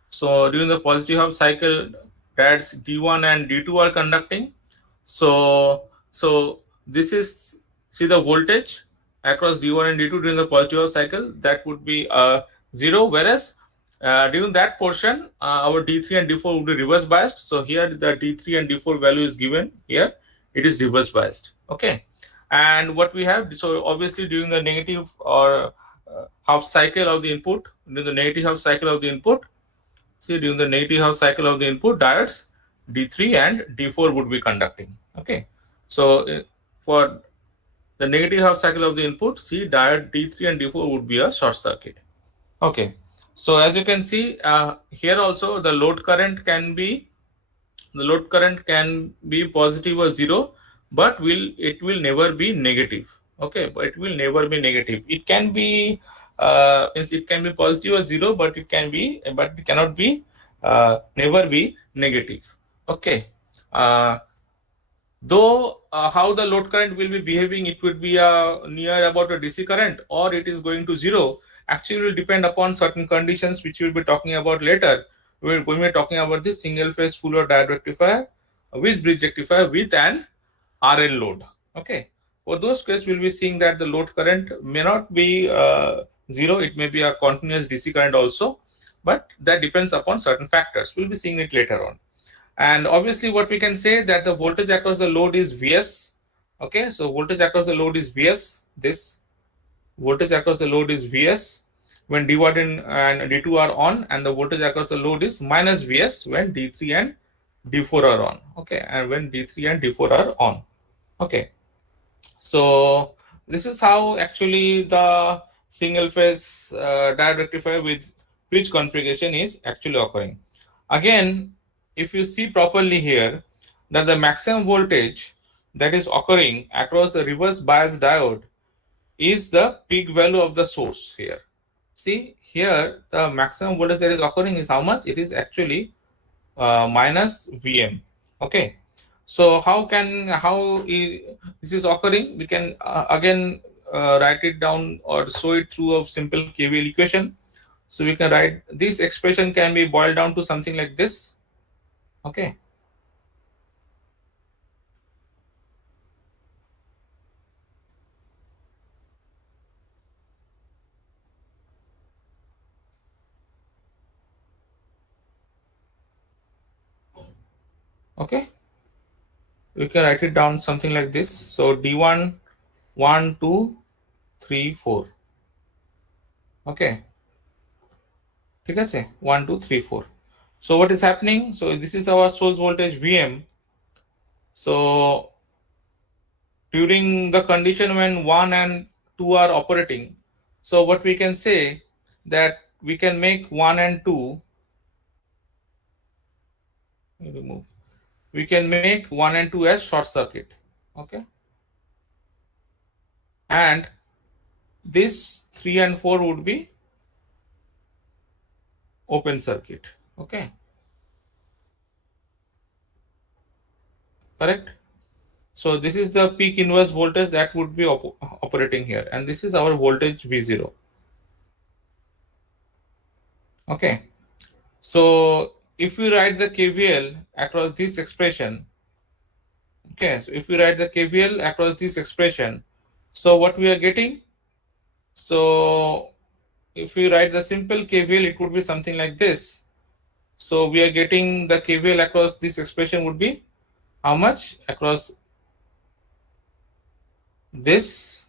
So during the positive half cycle, diodes D1 and D2 are conducting. So this is, see the voltage across D1 and D2 during the positive half cycle, that would be 0, whereas during that portion our D3 and D4 would be reverse biased. So here the D3 and D4 value is given here, it is reverse biased. Okay, and what we have, so obviously during the negative or half cycle of the input, during the negative half cycle of the input, see during the negative half cycle of the input, diodes D3 and D4 would be conducting. Okay, so for the negative half cycle of the input, see diode D3 and D4 would be a short circuit. Okay, so as you can see here also the load current can be positive or 0, but it will never be negative. Okay, but it will never be negative. It can be it can be positive or 0, but it cannot be never be negative. Okay, though how the load current will be behaving, it would be near about a DC current or it is going to 0, actually will depend upon certain conditions which we will be talking about later when we are talking about this single phase full wave diode rectifier with bridge rectifier with an RL load. Okay, for those cases we'll be seeing that the load current may not be 0, it may be a continuous DC current also, but that depends upon certain factors. We'll be seeing it later on. And obviously what we can say that the voltage across the load is Vs. Okay, so voltage across the load is Vs. This voltage across the load is Vs when D1 and D2 are on, and the voltage across the load is minus Vs when D3 and D4 are on. Okay, and when D3 and D4 are on. Okay, so this is how actually the single phase diode rectifier with bridge configuration is actually occurring. Again, if you see properly here, that the maximum voltage that is occurring across the reverse bias diode is the peak value of the source here. see here the maximum voltage that is occurring is how much? It is actually minus Vm. Okay, so this is occurring? We can again write it down or show it through a simple KVL equation. So we can write this expression can be boiled down to something like this. Okay. Okay. We can write it down something like this. So D1, 1, 2, 3, 4. Okay. ঠিক আছে 1 2 3 4. So what is happening? So this is our source voltage Vm. So during the condition when 1 and 2 are operating, so what we can say that we can make 1 and 2 remove. We can make 1 and 2 as short circuit. Okay. And this 3 and 4 would be open circuit. Okay. Correct. So this is the peak inverse voltage that would be operating here, and this is our voltage V0. Okay, so if we write the KVL across this expression, okay, so if we write the KVL across this expression, so what we are getting, so if we write the simple KVL, it would be something like this. So we are getting the KVL across this expression would be how much? Across this.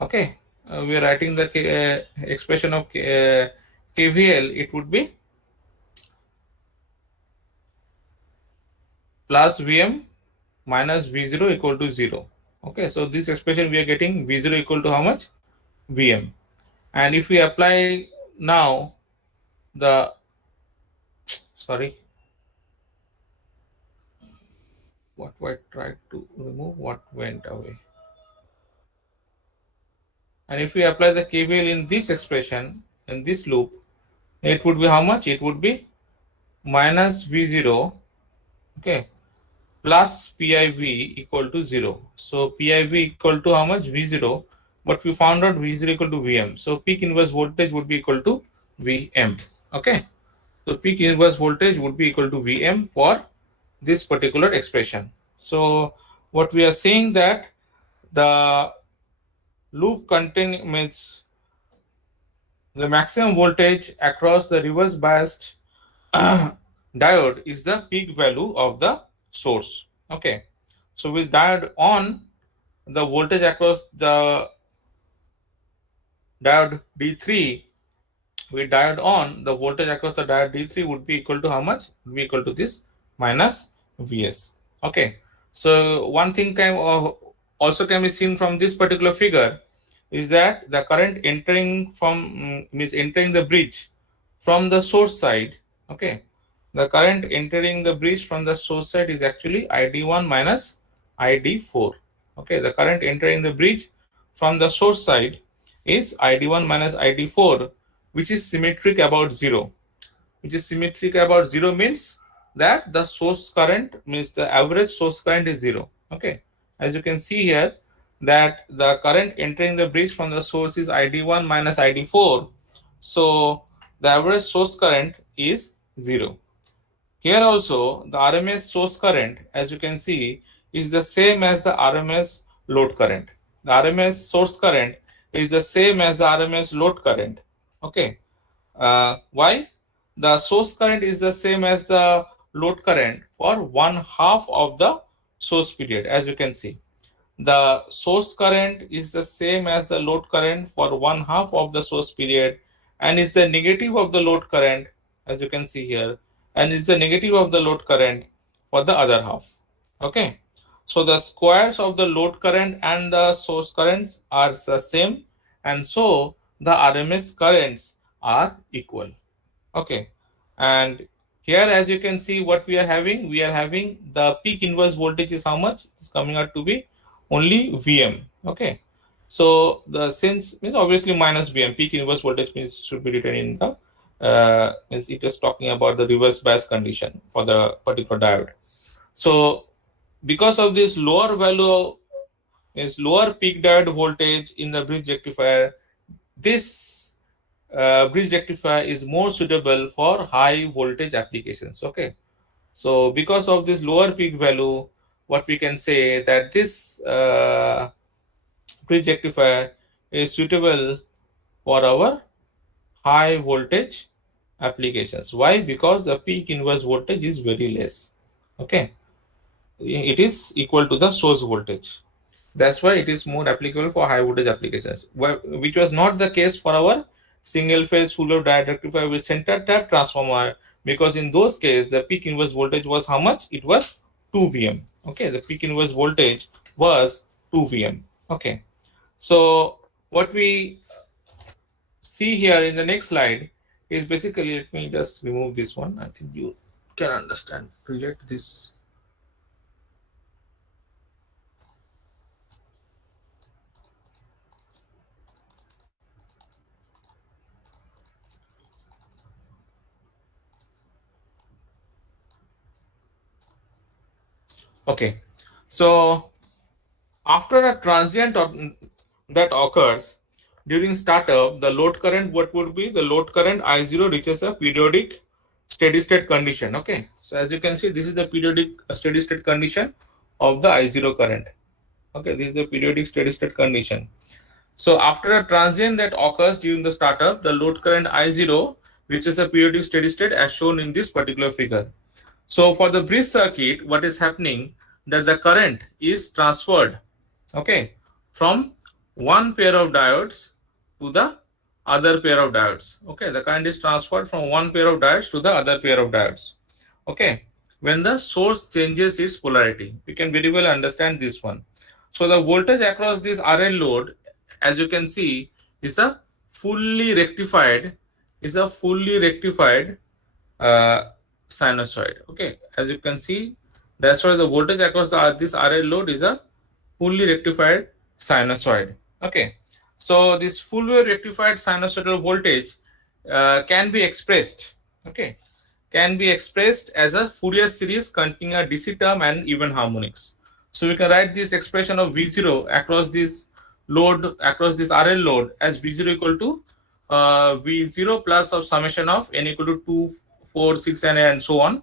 Okay, we are writing the expression of KVL, it would be plus Vm minus V0 equal to 0. Okay, so this expression we are getting V0 equal to how much? Vm. And if we apply now the, sorry, what I tried to remove, what went away. And if we apply the KVL in this expression, in this loop, it would be how much? It would be minus V0, okay, plus PIV equal to 0. So PIV equal to how much? V0, but we found out V0 equal to Vm. So peak inverse voltage would be equal to Vm. Okay, so peak inverse voltage would be equal to Vm for this particular expression. So what we are saying that the loop containing means the maximum voltage across the reverse biased diode is the peak value of the source. Okay, so with diode on, the voltage across the diode D3, with diode on, the voltage across the diode D3 would be equal to how much? Would be equal to this minus Vs. Okay, so one thing can also can be seen from this particular figure is that the current entering from means entering the bridge from the source side. Okay, the current entering the bridge from the source side is actually ID1 minus ID4. Okay, the current entering the bridge from the source side is ID1 minus ID4, which is symmetric about 0. Which is symmetric about 0 means that the source current means the average source current is 0. Okay, as you can see here that the current entering the bridge from the source is ID1 minus ID4. So the average source current is 0. Here also the RMS source current, as you can see, is the same as the RMS load current. The RMS source current is the same as the RMS load current. Okay, why? The source current is the same as the load current for 1/2 of the source period. As you can see, the source current is the same as the load current for 1/2 of the source period, and is the negative of the load current, as you can see here, and is the negative of the load current for the other half. Okay, so the squares of the load current and the source currents are the same, and so the RMS currents are equal. Okay, and here as you can see what we are having the peak inverse voltage is how much? It's coming out to be only Vm. Okay, So the since means obviously minus Vm, peak inverse voltage means should be written in the means it is talking about the reverse bias condition for the particular diode. So because of this lower value is lower peak diode voltage in the bridge rectifier, this bridge rectifier is more suitable for high voltage applications. Okay, so because of this lower peak value, what we can say that this bridge rectifier is suitable for our high voltage applications. Why? Because the peak inverse voltage is very less. Okay, it is equal to the source voltage. That's why it is more applicable for high voltage applications, which was not the case for our single phase full load diode rectifier with center tap transformer, because in those cases the peak inverse voltage was how much? It was 2 Vm. Okay, the peak inverse voltage was 2 Vm. Okay, so what we see here in the next slide is basically, let me just remove this one. I think you can understand. Relate this. Okay, so after a transient that occurs during startup, the load current, what would be? The load current I0 reaches a periodic steady state condition. Okay, so as you can see, this is the periodic steady state condition of the I0 current. Okay, this is the periodic steady state condition. So after a transient that occurs during the startup, the load current I0 reaches a periodic steady state as shown in this particular figure. So for the bridge circuit, what is happening, that the current is transferred, okay, from one pair of diodes to the other pair of diodes. Okay, the current is transferred from one pair of diodes to the other pair of diodes. Okay, when the source changes its polarity, we can very well understand this one. So the voltage across this RL load, as you can see, is a fully rectified, is a fully rectified uh, sinusoid. Okay, as you can see, that's why the voltage across this RL load is a fully rectified sinusoid. Okay, so this fully rectified sinusoidal voltage can be expressed. Okay, can be expressed as a Fourier series containing a DC term and even harmonics. So we can write this expression of V0 across this load, across this RL load, as V0 equal to V0 plus of summation of n equal to 2, 4, 6 and so on,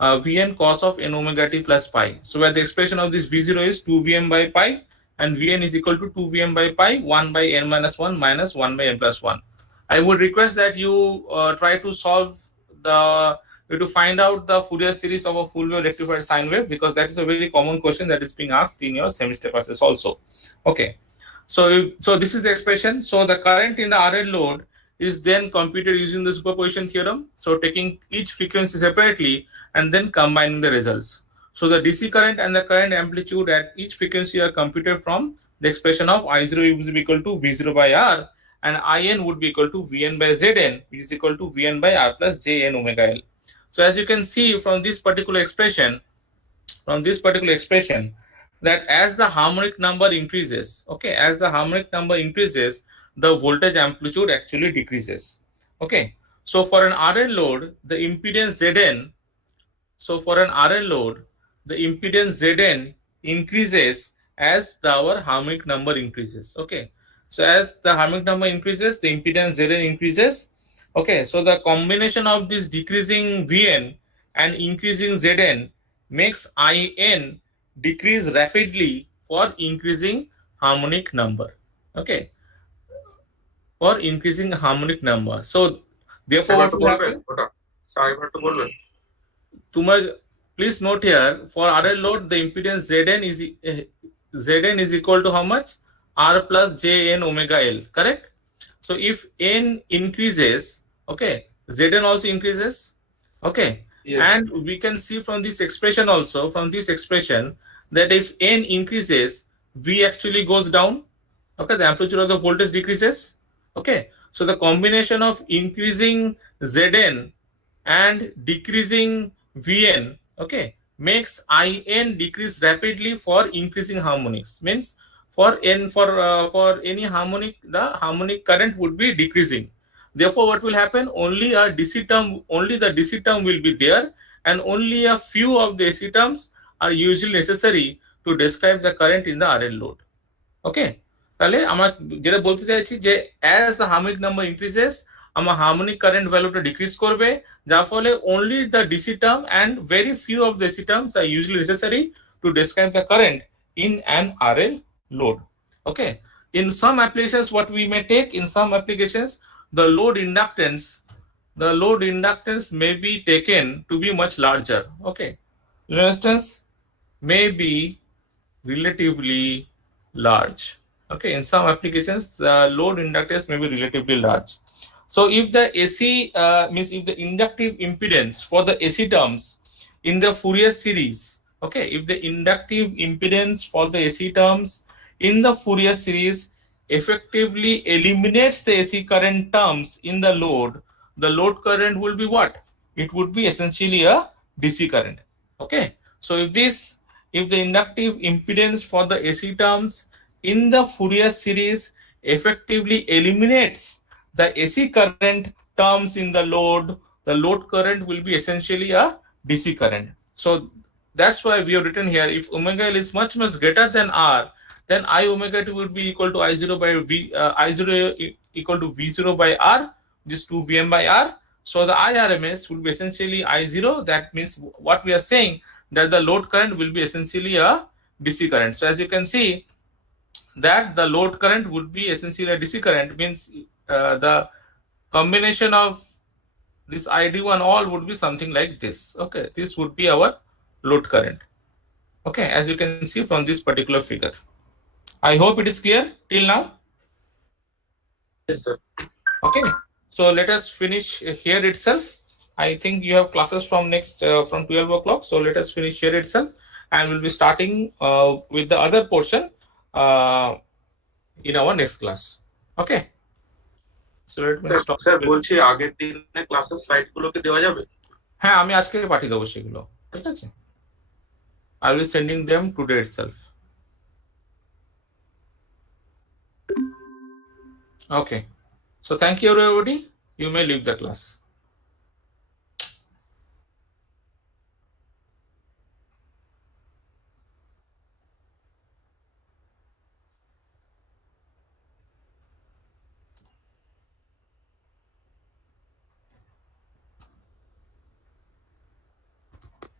Vn cos of n omega t plus pi. So where the expression of this V0 is 2 Vm by pi, and Vn is equal to 2 Vm by pi, 1 by n minus 1 minus 1 by n plus 1. I would request that you try to solve the, to find out the Fourier series of a full wave rectified sine wave, because that is a very common question that is being asked in your semester classes also. Okay, so this is the expression. So the current in the RL load is then computed using the superposition theorem. So taking each frequency separately and then combining the results. So the DC current and the current amplitude at each frequency are computed from the expression of I0 is equal to V0 by R, and In would be equal to Vn by Zn, which is equal to Vn by R plus Jn omega L. So as you can see from this particular expression, that as the harmonic number increases, okay, as the harmonic number increases, the voltage amplitude actually decreases. Okay, so for an RL load, the impedance Zn, so for an RL load, the impedance Zn increases as our harmonic number increases. Okay, so as the harmonic number increases, the impedance Zn increases. Okay, so the combination of this decreasing Vn and increasing Zn makes In decrease rapidly for increasing harmonic number. Okay, for increasing harmonic number. So therefore এবার what তো will বলবেন happen? ওটা, আরেকবার তো বলবেন। Tumar, please note here, for RL load the impedance Zn is equal to how much? R plus Jn omega L, correct? So if n increases, okay, Zn also increases. Okay, Yes. and we can see from this expression also, from this expression, that if n increases, V actually goes down. Okay, the amplitude of the voltage decreases. Okay, so the combination of increasing Zn and decreasing Vn, okay, makes In decrease rapidly for increasing harmonics. Means for any harmonic, the harmonic current would be decreasing. Therefore, what will happen? Only a DC term, only the DC term will be there, and only a few of the AC terms are usually necessary to describe the current in the RL load. ওকে, তাহলে আমরা যেটা বলতে চাইছি যে as the হার্মোনিক number increases, আমার হার্মোনিক current ভ্যালুটা decrease করবে, যার ফলে only the DC term and very few of the AC terms are usually necessary to describe the current in an RL load. Okay, in some applications what we may take, in some applications the load inductance may be taken to be much larger. Okay, for instance, may be relatively large. Okay, in some applications the load inductance may be relatively large. So if the AC means if the inductive impedance for the AC terms in the Fourier series, okay, if the inductive impedance for the AC terms in the Fourier series effectively eliminates the AC current terms in the load current will be what? It would be essentially a DC current. Okay, so if the inductive impedance for the AC terms in the Fourier series effectively eliminates the AC current terms in the load current will be essentially a DC current. So that's why we have written here, if omega L is much greater than R, then I omega t would be equal to I0 by V, I0 equal to V0 by R, which is 2 Vm by R. So the IRMS will be essentially I0. That means what we are saying, that the load current will be essentially a DC current. So as you can see, that the load current would be essentially a DC current, means the combination of this ID1 all would be something like this. Okay, this would be our load current. Okay, as you can see from this particular figure. I hope it is clear till now. Yes, sir. Okay, so let us finish here itself. I think you have classes from next from 12 o'clock, so let us finish here itself, and we'll be starting with the other portion in our next class. Okay, so let me stop. Sir বলছি আগের দিনের ক্লাসের slide গুলোকে দেওয়া যাবে? হ্যাঁ, আমি আজকে পাঠিয়ে দেবো সেগুলো, ঠিক আছে? I will be sending them today itself. Okay, so thank you everybody, you may leave the class.